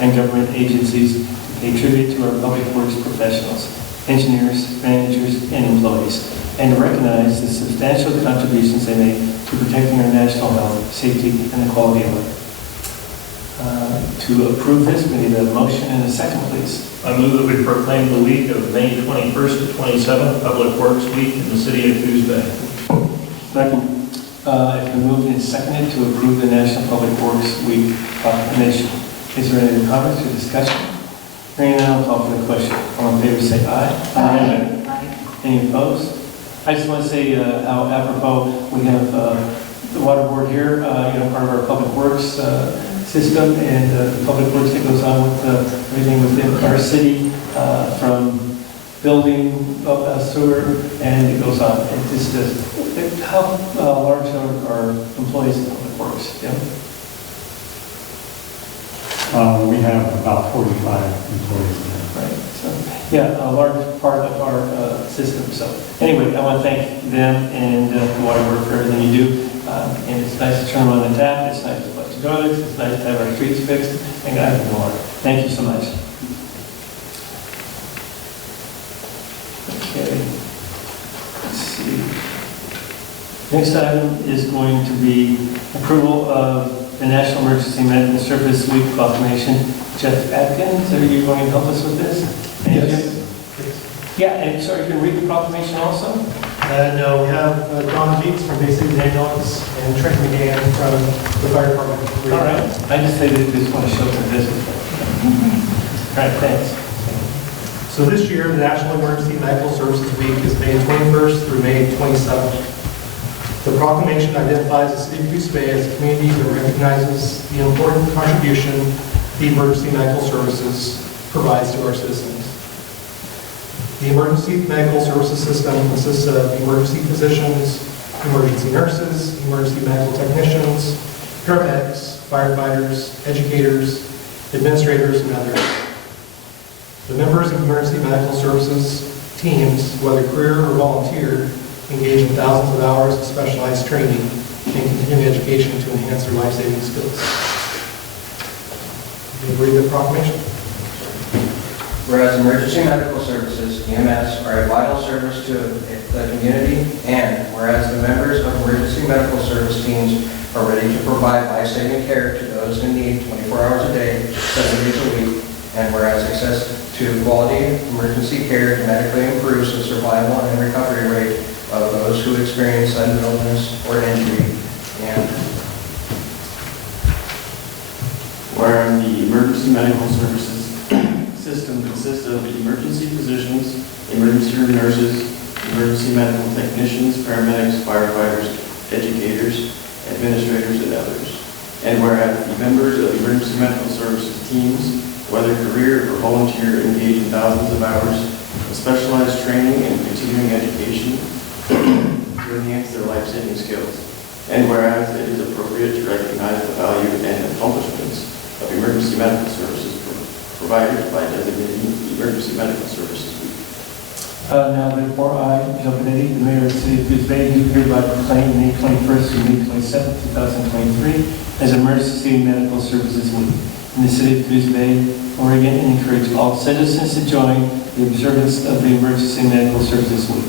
and government agencies to pay tribute to our public works professionals, engineers, managers, and employees, and to recognize the substantial contributions they make to protecting our national health, safety, and the quality of life. To approve this, we need a motion and a second, please. I move that we proclaim the week of May 21st to 27th, Public Works Week in the city of Coos Bay. Second. It's been moved and seconded to approve the National Public Works Week proclamation. Is there any comments or discussion? Hearing none, I'll call for the question. All in favor, say aye. Aye. Any opposed? I just want to say how apropos we have the water board here, part of our public works system, and the public works that goes on with everything within our city, from building, sewer, and it goes on. It just does. How large are our employees in public works? Yeah. We have about 45 employees now. Right. So, yeah, a large part of our system. So, anyway, I want to thank them and the water board for everything you do. And it's nice to turn on the tap. It's nice to flush the toilets. It's nice to have our streets fixed and get out of the water. Thank you so much. Okay. Let's see. Next item is going to be approval of the National Emergency Medical Service Week proclamation. Jeff Atkins, are you going to help us with this? Yes. Yeah, and so you can read the proclamation also? No, we have Don Beeks from Bay City Ambulance and Trent McGann from the fire department. All right. I just say that just want to show some business. All right, thanks. So this year, the National Emergency Medical Services Week is May 21st through May 27th. The proclamation identifies the city of Coos Bay as a community that recognizes the important contribution the emergency medical services provides to our citizens. The emergency medical services system consists of emergency physicians, emergency nurses, emergency medical technicians, paramedics, firefighters, educators, administrators, and others. The members of emergency medical services teams, whether career or volunteer, engage in thousands of hours of specialized training and continuing education to enhance their life-saving skills. You agree with the proclamation? Whereas emergency medical services, EMS, are a vital service to the community, and whereas the members of emergency medical service teams are ready to provide life-saving care to those in need 24 hours a day, 7 days a week, and whereas access to quality emergency care dramatically improves the survival and recovery rate of those who experience sudden illness or injury, and where the emergency medical services system consists of emergency physicians, emergency room nurses, emergency medical technicians, paramedics, firefighters, educators, administrators, and others. And whereas the members of emergency medical services teams, whether career or volunteer, engage in thousands of hours of specialized training and continuing education to enhance their life-saving skills. And whereas it is appropriate to recognize the value and accomplishments of emergency medical services provided by designating Emergency Medical Services Week. Now, therefore, I, Joe Benetti, the mayor of the city of Coos Bay, do hereby proclaim May 21st through May 27th, 2023 as Emergency Medical Services Week in the city of Coos Bay, Oregon, and encourage all citizens to join the observance of the Emergency Medical Services Week.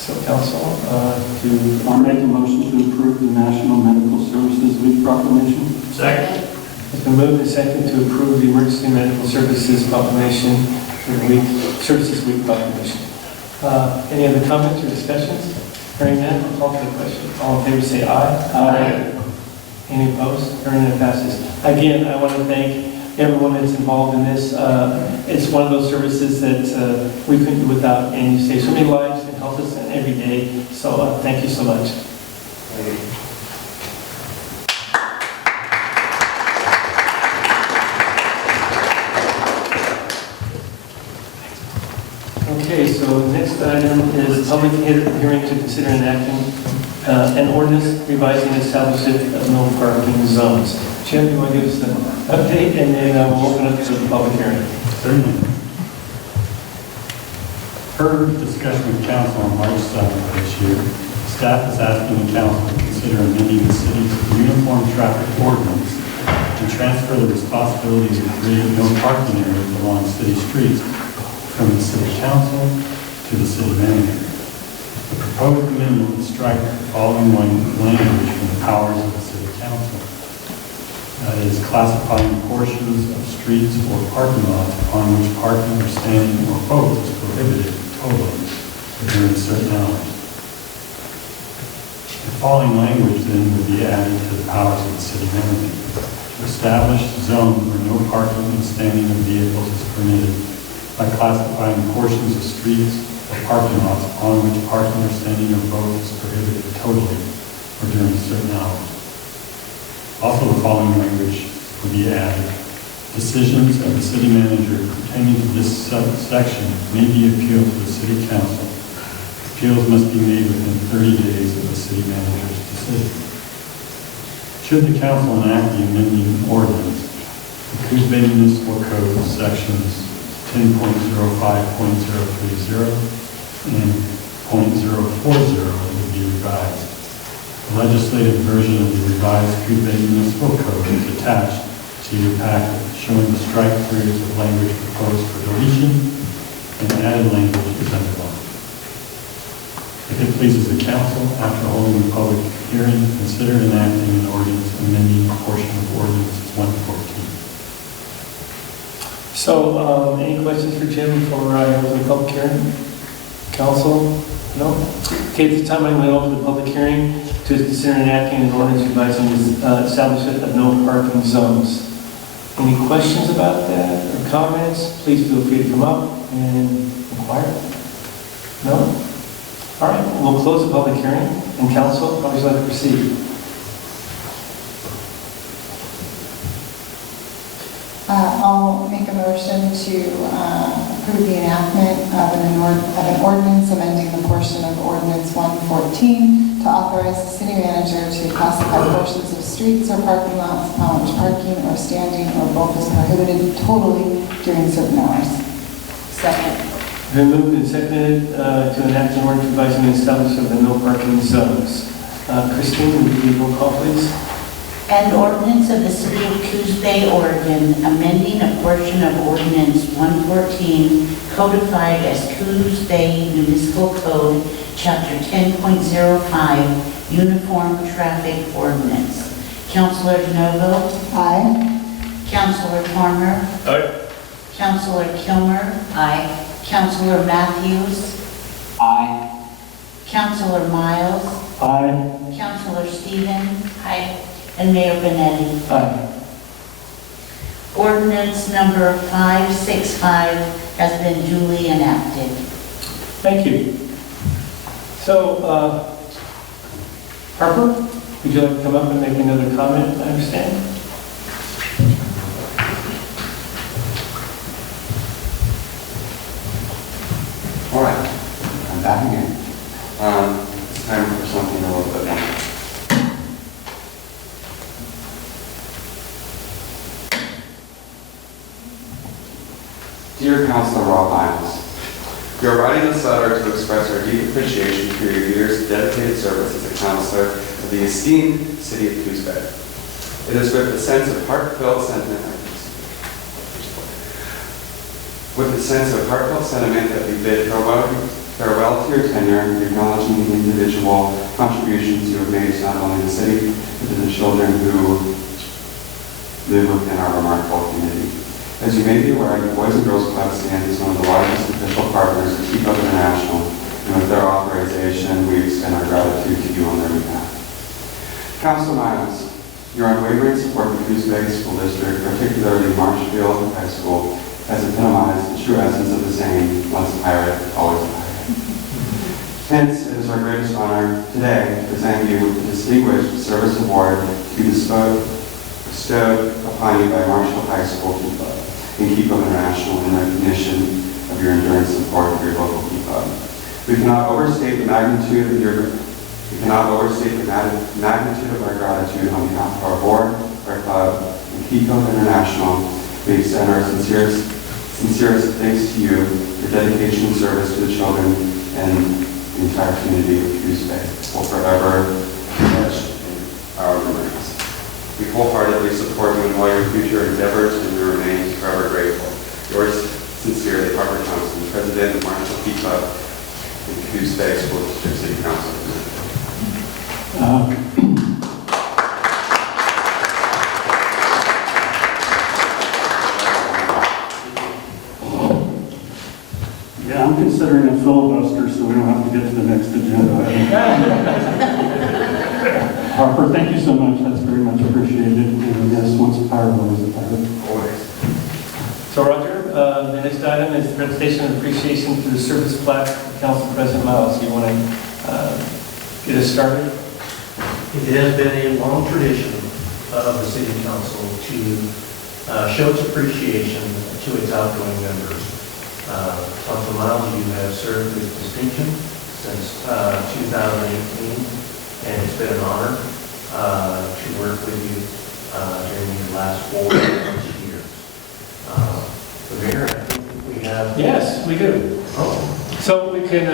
So, council, I'll make a motion to approve the National Medical Services Week proclamation. Second. It's been moved and seconded to approve the Emergency Medical Services proclamation for the Services Week proclamation. Any other comments or discussions? Hearing none, I'll call for the question. All in favor say aye. Aye. Any opposed? Hearing none, passes. Again, I want to thank everyone that's involved in this. It's one of those services that we couldn't do without, and you save so many lives and help us every day. So thank you so much. Okay, so the next item is public hearing to consider enacting an ordinance revising and establishing of no parking zones. Jim, you want to give us an update, and then we'll open up to the public hearing. Certainly. Per discussion with council on March 7th of this year, staff is asking the council to consider amending the city's uniform traffic ordinance and transfer the responsibilities of creating no parking areas along city streets from the city council to the city manager. The proposed amendment would strike the following language from the powers of the city council. That is, classifying portions of streets or parking lots upon which parking or standing or both is prohibited totally or during certain hours. The following language then would be added to the powers of the city manager. To establish zones where no parking and standing of vehicles is permitted by classifying portions of streets or parking lots upon which parking or standing of both is prohibited totally or during certain hours. Also, the following language would be added. Decisions of the city manager pertaining to this section may be appealed to the city council. Appeals must be made within 30 days of the city manager's decision. Should the council enact the amending ordinance, the Coos Bay Municipal Code sections 10.05.030 and .040 would be revised. The legislative version of the revised Coos Bay Municipal Code is attached to your packet, showing the strike-throughs of language proposed for deletion and added language is underlined. If it pleases the council, after holding the public hearing, consider enacting an ordinance amending a portion of ordinance 114. So, any questions for Jim before I open the public hearing? Council? No? Okay, at this time I'm going to open the public hearing to consider enacting an ordinance revising the establishment of no parking zones. Any questions about that or comments? Please feel free to come up and inquire. No? All right, we'll close the public hearing. And council, how would you like to proceed? I'll make a motion to approve the enactment of an ordinance amending the portion of ordinance 114 to authorize the city manager to classify portions of streets or parking lots upon which parking or standing or both is prohibited totally during certain hours. Second. Been moved and seconded to enact an ordinance revising and establishment of the no parking zones. Christine, would you give a roll call, please? An ordinance of the City of Coos Bay, Oregon, amending a portion of Ordinance 114, codified as Coos Bay Municipal Code, Chapter 10.05, Uniform Traffic Ordinance. Councilor DeNovo? Aye. Councilor Farmer? Aye. Councilor Kilmer? Aye. Councilor Matthews? Aye. Councilor Miles? Aye. Councilor Stevens? Aye. And Mayor Benetti? Aye. Ordinance number 565 has been duly enacted. Thank you. So, Harper, would you like to come up and make another comment, I understand? All right, I'm back again. It's time for something a little bit more. Dear Councilor Rob Miles, we are writing this letter to express our deep appreciation for your years of dedicated service as a councilor of the esteemed city of Coos Bay. It is with a sense of heartfelt sentiment that we bid farewell to your tenure, acknowledging the individual contributions you have made to not only the city, but to the children who live within our remarkable community. As you may be aware, the Boys and Girls Club stands as one of the largest official partners of Keep Up International, and with their authorization, we extend our gratitude to you on their behalf. Councilor Miles, your unwavering support of the Coos Bay School District, particularly Marshfield High School, has epitomized the true essence of the saying, once a pirate, always a pirate. Hence, it is our greatest honor today to present you with the Distinguished Service Award to be bestowed upon you by Marshfield High School Key Club and Keep Up International in recognition of your enduring support of your local Key Club. We cannot overstate the magnitude of your We cannot overstate the magnitude of our gratitude on behalf of our board, our club, and Key Code International. We extend our sincerest thanks to you for dedication and service to the children and the entire community of Coos Bay. Will forever be etched in our memories. We wholeheartedly support you in all your future endeavors, and we remain forever grateful. Yours sincerely, Harper Thompson, President of Marshall Key Club and Coos Bay School District City Council. Yeah, I'm considering a filibuster, so we don't have to get to the next agenda item. Harper, thank you so much. That's very much appreciated. And yes, once a pirate, always a pirate. Always. So Roger, the next item is presentation of appreciation for the service plaque for Council President Miles. You want to get us started? It has been a long tradition of the city council to show its appreciation to its outgoing members. Council Miles, you have served with distinction since 2018, and it's been an honor to work with you during these last 4 years. The mayor, I think we have... Yes, we do. Oh. So we can,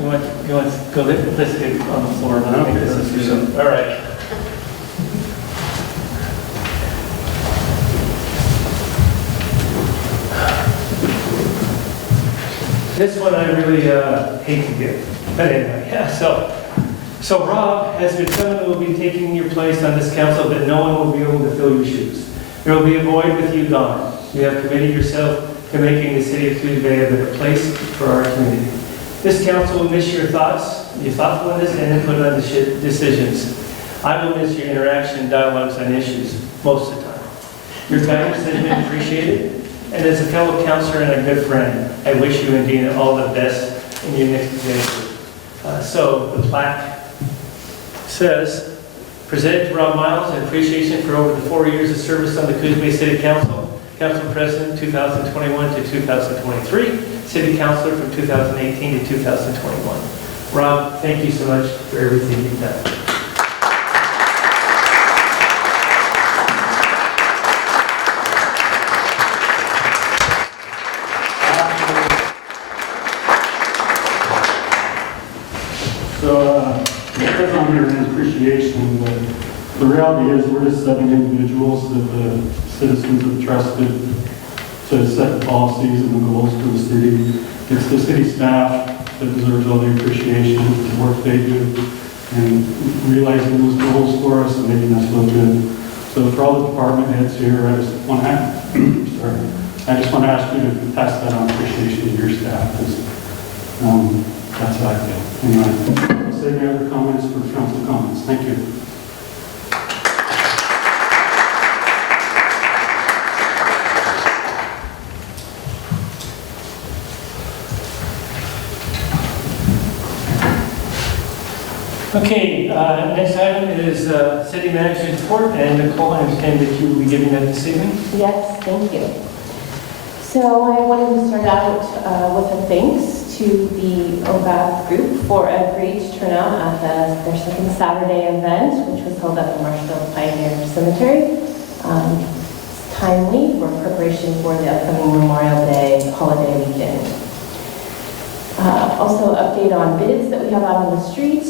you want to go, let's get on the floor. And I'll make this official. All right. This one I really hate to give. But anyway, yeah, so Rob has been someone who will be taking your place on this council, but no one will be able to fill your shoes. There will be a void with you gone. You have committed yourself to making the city of Coos Bay a better place for our community. This council will miss your thoughts, your thoughtfulness, and input on decisions. I will miss your interaction and dialogues on issues most of the time. Your guidance has been appreciated, and as a fellow counselor and a good friend, I wish you and Dean all the best in your next adventure. So the plaque says, presented to Rob Miles in appreciation for over the 4 years of service on the Coos Bay City Council, Council President 2021 to 2023, City Councilor from 2018 to 2021. Rob, thank you so much for everything you've done. Because I'm here in appreciation, but the reality is we're just 7 individuals that the citizens have trusted to set policies and the goals for the city. It's the city staff that deserves all the appreciation for the work they do and realizing those goals for us and making us look good. So for all the department heads here, I just want to ask you to pass that on appreciation to your staff, because that's how I feel. Anyway, I'll save any other comments for council comments. Thank you. Okay, next item is city manager's report, and Nicole, I understand that you will be giving that this evening. Yes, thank you. So I wanted to start out with a thanks to the OVAP group for a great turnout at their second Saturday event, which was held at the Marshville Pioneer Cemetery. It's timely for preparation for the upcoming Memorial Day holiday weekend. Also, update on bids that we have out on the street.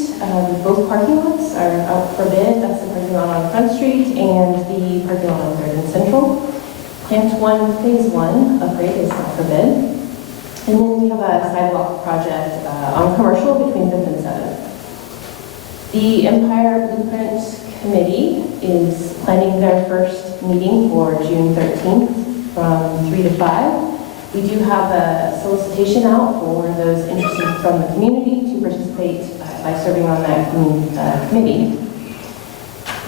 Both parking lots are out for bid. That's the parking lot on Front Street and the parking lot on 3rd and Central. Plant 1, Phase 1 upgrade is out for bid. And then we have a sidewalk project on Commercial between 5th and 7th. The Empire Blueprint Committee is planning their first meeting for June 13th from 3 to 5. We do have a solicitation out for those interested from the community to participate by serving on that committee.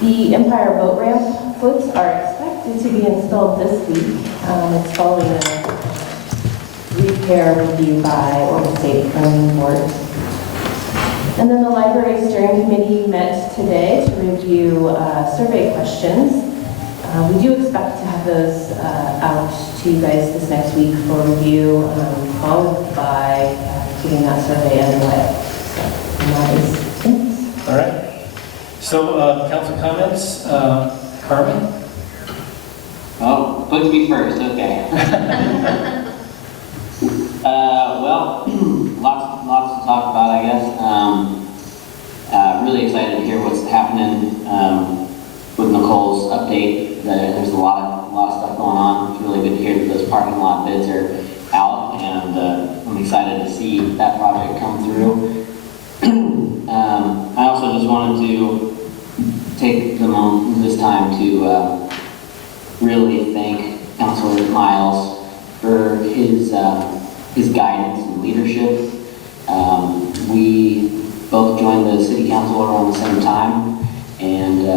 The Empire Boat Ramp floats are expected to be installed this week. It's following a repair review by Oregon State Planning Board. And then the Library Steering Committee met today to review survey questions. We do expect to have those out to you guys this next week for review, followed by getting that survey underway. So, and that is it. All right. So, council comments, Carmen? Oh, put me first, okay. Well, lots to talk about, I guess. Really excited to hear what's happening with Nicole's update. There's a lot of stuff going on. It's really good to hear that those parking lot bids are out, and I'm excited to see that project come through. I also just wanted to take the moment this time to really thank Councilor Miles for his guidance and leadership. We both joined the city council around the same time, and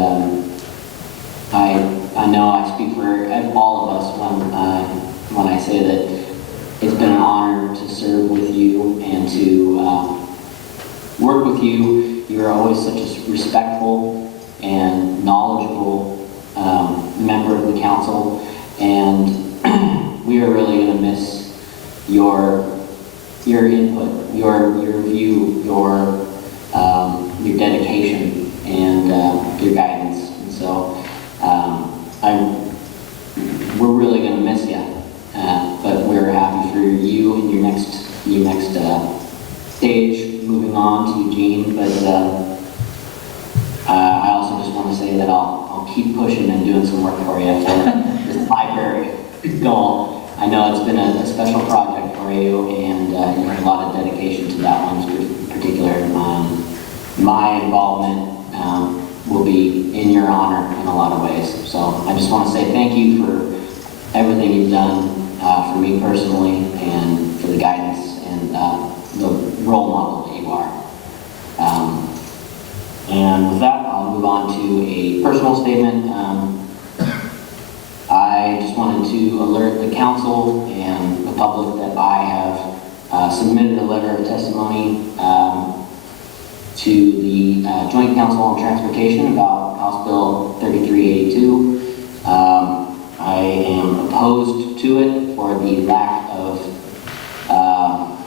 I know I speak for all of us when I say that it's been an honor to serve with you and to work with you. You're always such a respectful and knowledgeable member of the council, and we are really going to miss your input, your view, your dedication, and your guidance. And so we're really going to miss you, but we're happy for you and your next stage, moving on to Eugene. But I also just want to say that I'll keep pushing and doing some work for you for this library goal. I know it's been a special project for you, and you have a lot of dedication to that one in particular. My involvement will be in your honor in a lot of ways. So I just want to say thank you for everything you've done for me personally, and for the guidance and the role model that you are. And with that, I'll move on to a personal statement. I just wanted to alert the council and the public that I have submitted a letter of testimony to the Joint Council on Transportation about House Bill 3382. I am opposed to it for the lack of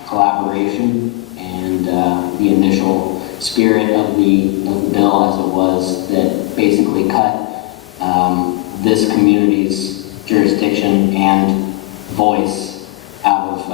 collaboration and the initial spirit of the bill as it was, that basically cut this community's jurisdiction and voice out of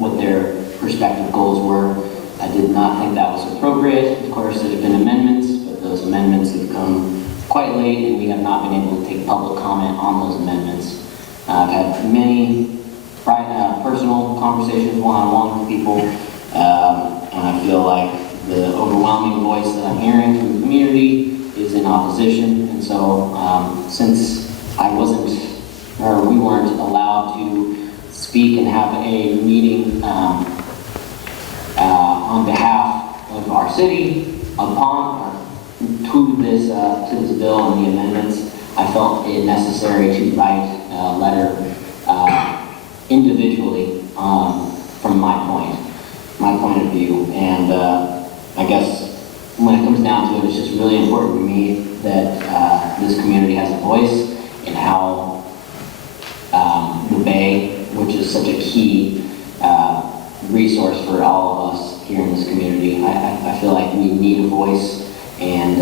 what their respective goals were. I did not think that was appropriate. Of course, there have been amendments, but those amendments have come quite late, and we have not been able to take public comment on those amendments. I've had many personal conversations one-on-one with people, and I feel like the overwhelming voice that I'm hearing from the community is in opposition. And so since we weren't allowed to speak and have a meeting on behalf of our city to this bill and the amendments, I felt it necessary to write a letter individually from my point of view. And I guess when it comes down to it, it's just really important to me that this community has a voice in how the Bay, which is such a key resource for all of us here in this community. I feel like we need a voice, and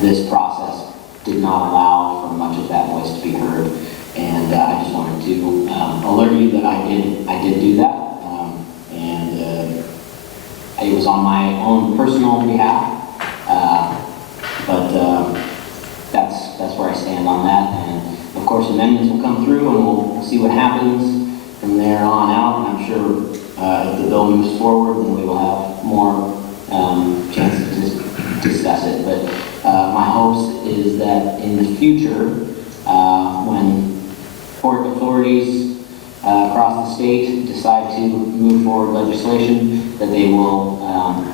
this process did not allow for much of that voice to be heard. And I just wanted to alert you that I did do that, and it was on my own personal behalf, but that's where I stand on that. And of course, amendments will come through, and we'll see what happens from there on out. And I'm sure if the bill moves forward, then we will have more chances to discuss it. But my hopes is that in the future, when port authorities across the state decide to move forward legislation, that they will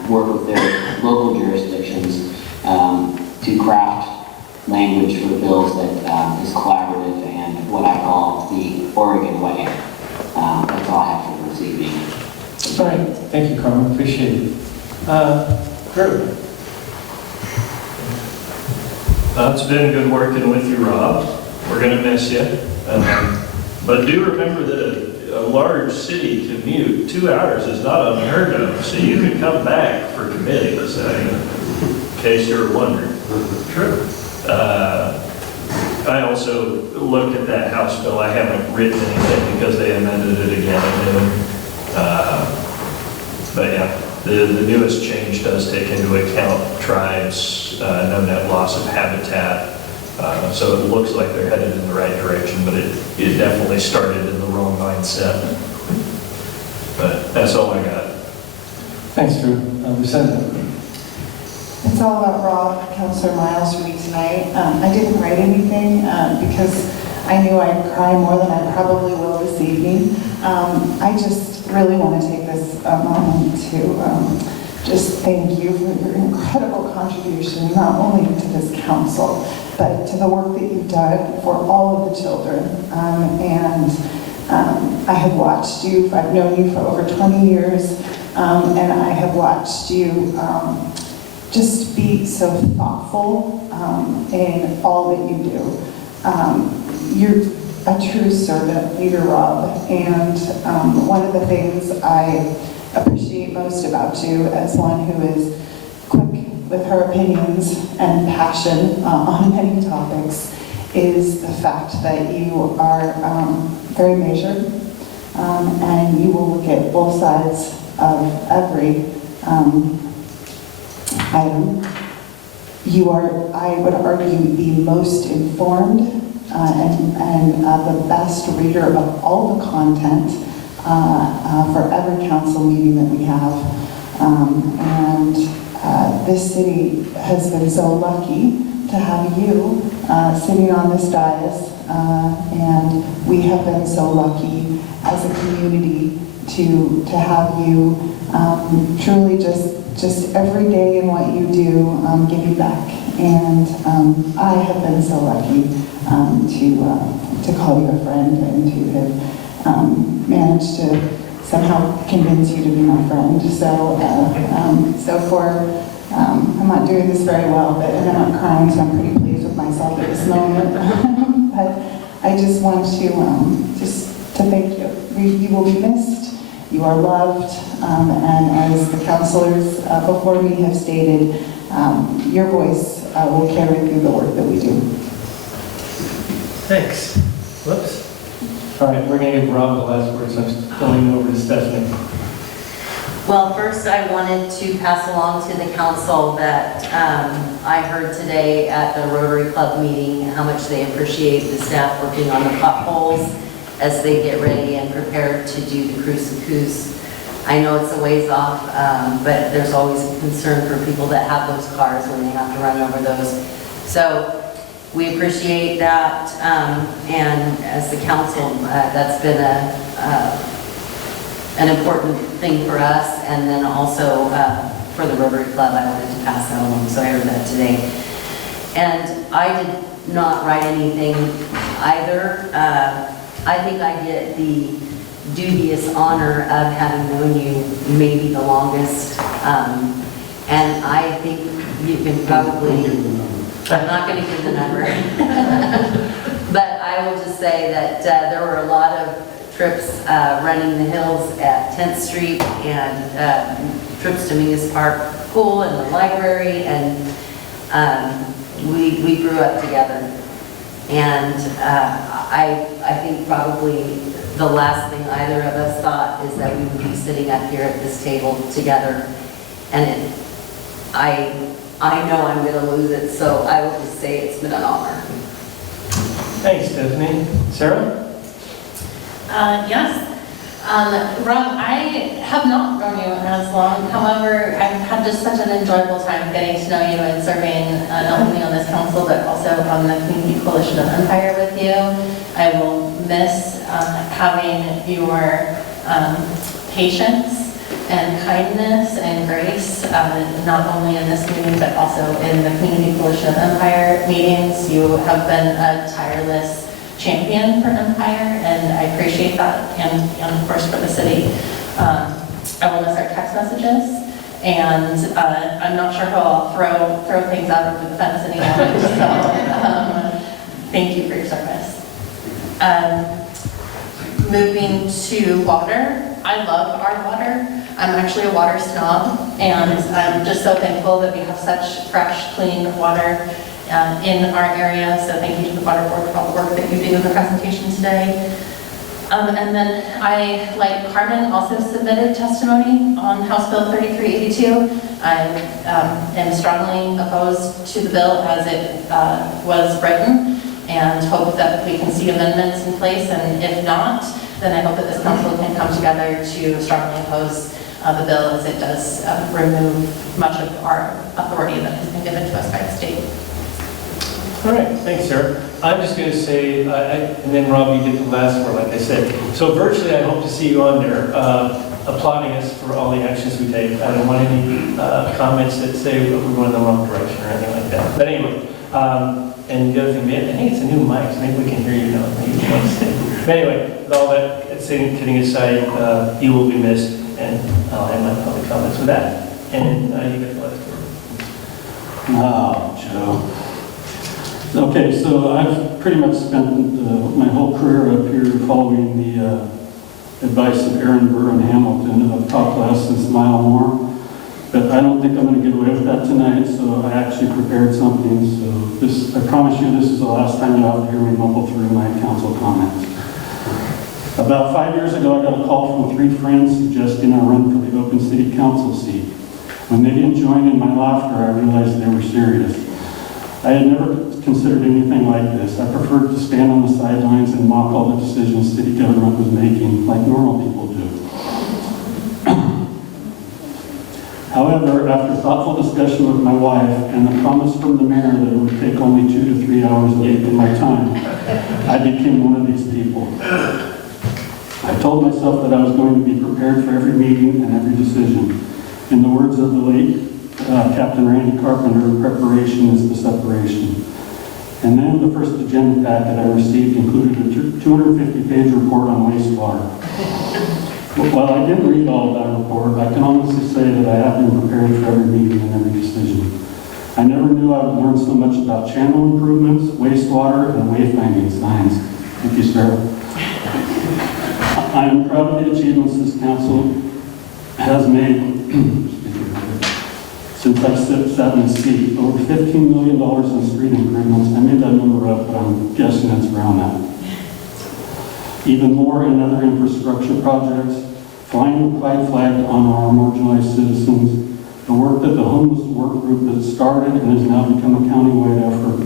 work with their local jurisdictions to craft language for bills that is collaborative and what I call the Oregon way. That's all I have for this evening. All right. Thank you, Carmen. Appreciate it. Drew? It's been good working with you, Rob. We're going to miss you. But do remember that a large city commute, 2 hours is not unheard of. So you could come back for committees. case you were wondering. True. I also looked at that House bill. I haven't written anything because they amended it again at noon. But yeah, the newest change does take into account tribes, no net loss of habitat. So it looks like they're headed in the right direction, but it definitely started in the wrong mindset. But that's all I got. Thanks, Drew. Lucinda? It's all about Rob, Councilor Miles for me tonight. I didn't write anything because I knew I'd cry more than I probably will this evening. I just really want to take this moment to just thank you for your incredible contribution, not only to this council, but to the work that you've done for all of the children. I have watched you, I've known you for over 20 years, and I have watched you just be so thoughtful in all that you do. You're a true servant leader, Rob, and one of the things I appreciate most about you as one who is quick with her opinions and passion on many topics is the fact that you are very measured and you will look at both sides of every item. You are, I would argue, the most informed and the best reader of all the content for every council meeting that we have. This city has been so lucky to have you sitting on this dais, and we have been so lucky as a community to have you truly just every day in what you do, give you back. And I have been so lucky to call you a friend and to have managed to somehow convince you to be my friend. I'm not doing this very well, but I'm not crying, so I'm pretty pleased with myself at this moment. But I just want to thank you. You will be missed. You are loved, and as the councilors before me have stated, your voice will carry through the work that we do. Thanks. Whoops. All right, we're going to give Rob the last word, so I'm going over to Stephanie. Well, first I wanted to pass along to the council that I heard today at the Rotary Club meeting how much they appreciate the staff working on the potholes as they get ready and prepare to do the Coos. I know it's a ways off, but there's always a concern for people that have those cars when they have to run over those. So we appreciate that, and as the council, that's been an important thing for us, and then also for the Rotary Club, I wanted to pass that along, so I heard that today. And I did not write anything either. I think I get the dubious honor of having known you maybe the longest, and I think you can probably, I'm not going to give the number, but I will just say that there were a lot of trips running the hills at 10th Street and trips to Mingus Park Pool and the library, and we grew up together. And I think probably the last thing either of us thought is that we would be sitting up here at this table together. And I know I'm going to lose it, so I will just say it's been an honor. Thanks, Stephanie. Sarah? Yes. Rob, I have not known you as long. However, I've had just such an enjoyable time getting to know you and serving not only on this council, but also on the Community Coalition of Empire with you. I will miss having your patience and kindness and grace, not only in this meeting, but also in the Community Coalition of Empire meetings. You have been a tireless champion for Empire, and I appreciate that, and of course for the city. I will miss our text messages, and I'm not sure how I'll throw things out over the fence anymore, so thank you for your service. Moving to water, I love our water. I'm actually a water snob, and I'm just so thankful that we have such fresh, clean water in our area. So thank you to the Water Board for all the work that you do in the presentation today. And then I, like Carmen, also submitted testimony on House Bill 3382. I am strongly opposed to the bill as it was written, and hope that we can see amendments in place. And if not, then I hope that this council can come together to strongly oppose the bill, as it does remove much of our authority that has been given to us by the state. All right, thanks, Sarah. I'm just going to say, and then Rob, you get the last word, like I said. So virtually, I hope to see you on there applauding us for all the actions we take. I don't want any comments that say we're going in the wrong direction or anything like that. But anyway, and the other thing, I think it's a new mic, so maybe we can hear you now. Maybe you want to stay. But anyway, with all that kidding aside, you will be missed, and I'll end my public comments with that. And you get the last word. Oh, Joe. Okay, so I've pretty much spent my whole career up here following the advice of Aaron Burr and Hamilton of top class since Mile More. But I don't think I'm going to get away with that tonight, so I actually prepared something. So I promise you this is the last time you'll have to hear me mumble through my council comments. About 5 years ago, I got a call from 3 friends suggesting I run for the open city council seat. When they didn't join in my laughter, I realized they were serious. I had never considered anything like this. I preferred to stand on the sidelines and mock all the decisions city government was making, like normal people do. However, after thoughtful discussion with my wife and the promise from the mayor that it would take only 2 to 3 hours a week of my time, I became one of these people. I told myself that I was going to be prepared for every meeting and every decision. In the words of the late Captain Randy Carpenter, preparation is the separation. And then the first agenda packet I received included a 250-page report on wastewater. While I didn't read all of that report, I can honestly say that I have been prepared for every meeting and every decision. I never knew I would learn so much about channel improvements, wastewater, and wayfinding signs. Thank you, Sarah. I am proud of the achievements this council has made since I've sat in this seat. Over $15 million in street improvements. I made that number up, but I'm guessing it's around that. Even more in other infrastructure projects, flying the pride flag to honor our marginalized citizens, the work that the homeless work group that started and has now become a county-wide effort.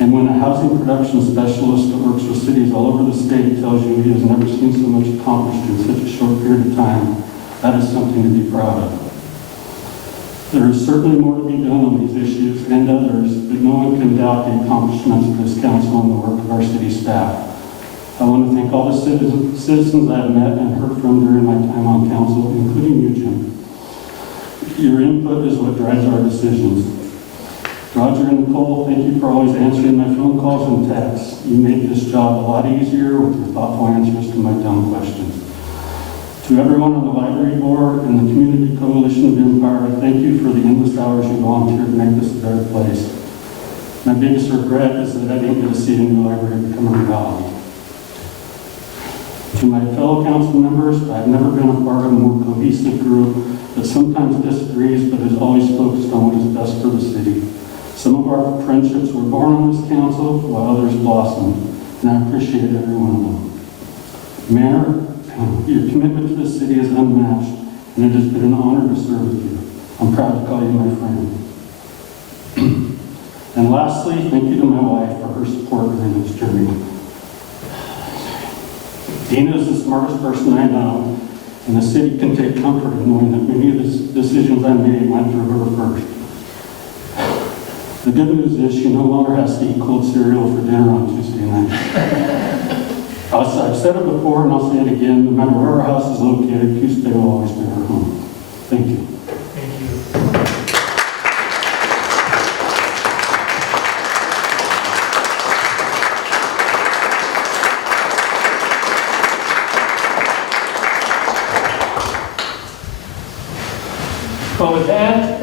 And when a housing production specialist that works with cities all over the state tells you he has never seen so much accomplished in such a short period of time, that is something to be proud of. There is certainly more to be done on these issues and others, but no one can doubt the accomplishments of this council and the work of our city staff. I want to thank all the citizens I have met and heard from during my time on council, including you, Jim. Your input is what drives our decisions. Roger and Nicole, thank you for always answering my phone calls and texts. You made this job a lot easier with your thoughtful answers to my dumb questions. To everyone on the library board and the Community Coalition of Empire, thank you for the endless hours you volunteered to make this a better place. My biggest regret is that I didn't get to see the new library become a reality. To my fellow council members, I've never been a part of a more cohesive group that sometimes disagrees but is always focused on what is best for the city. Some of our friendships were born on this council, while others blossomed, and I appreciate every one of them. Mayor, your commitment to the city is unmatched, and it has been an honor to serve with you. I'm proud to call you my friend. And lastly, thank you to my wife for her support during this journey. Dina is the smartest person I know, and the city can take comfort in knowing that many of the decisions I made went through her first. The good news is she no longer has to eat cold cereal for dinner on Tuesday night. I've said it before and I'll say it again, no matter where our house is located, Coos Bay will always be our home. Thank you. Thank you. Well, with that,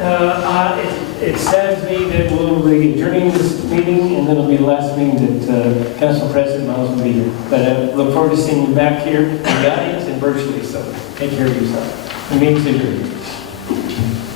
it saddens me that we'll be adjourning this meeting, and then it'll be the last meeting that Council President Miles will be here. But I look forward to seeing you back here in the audience and virtually, so take care of yourself. The meeting's adjourned.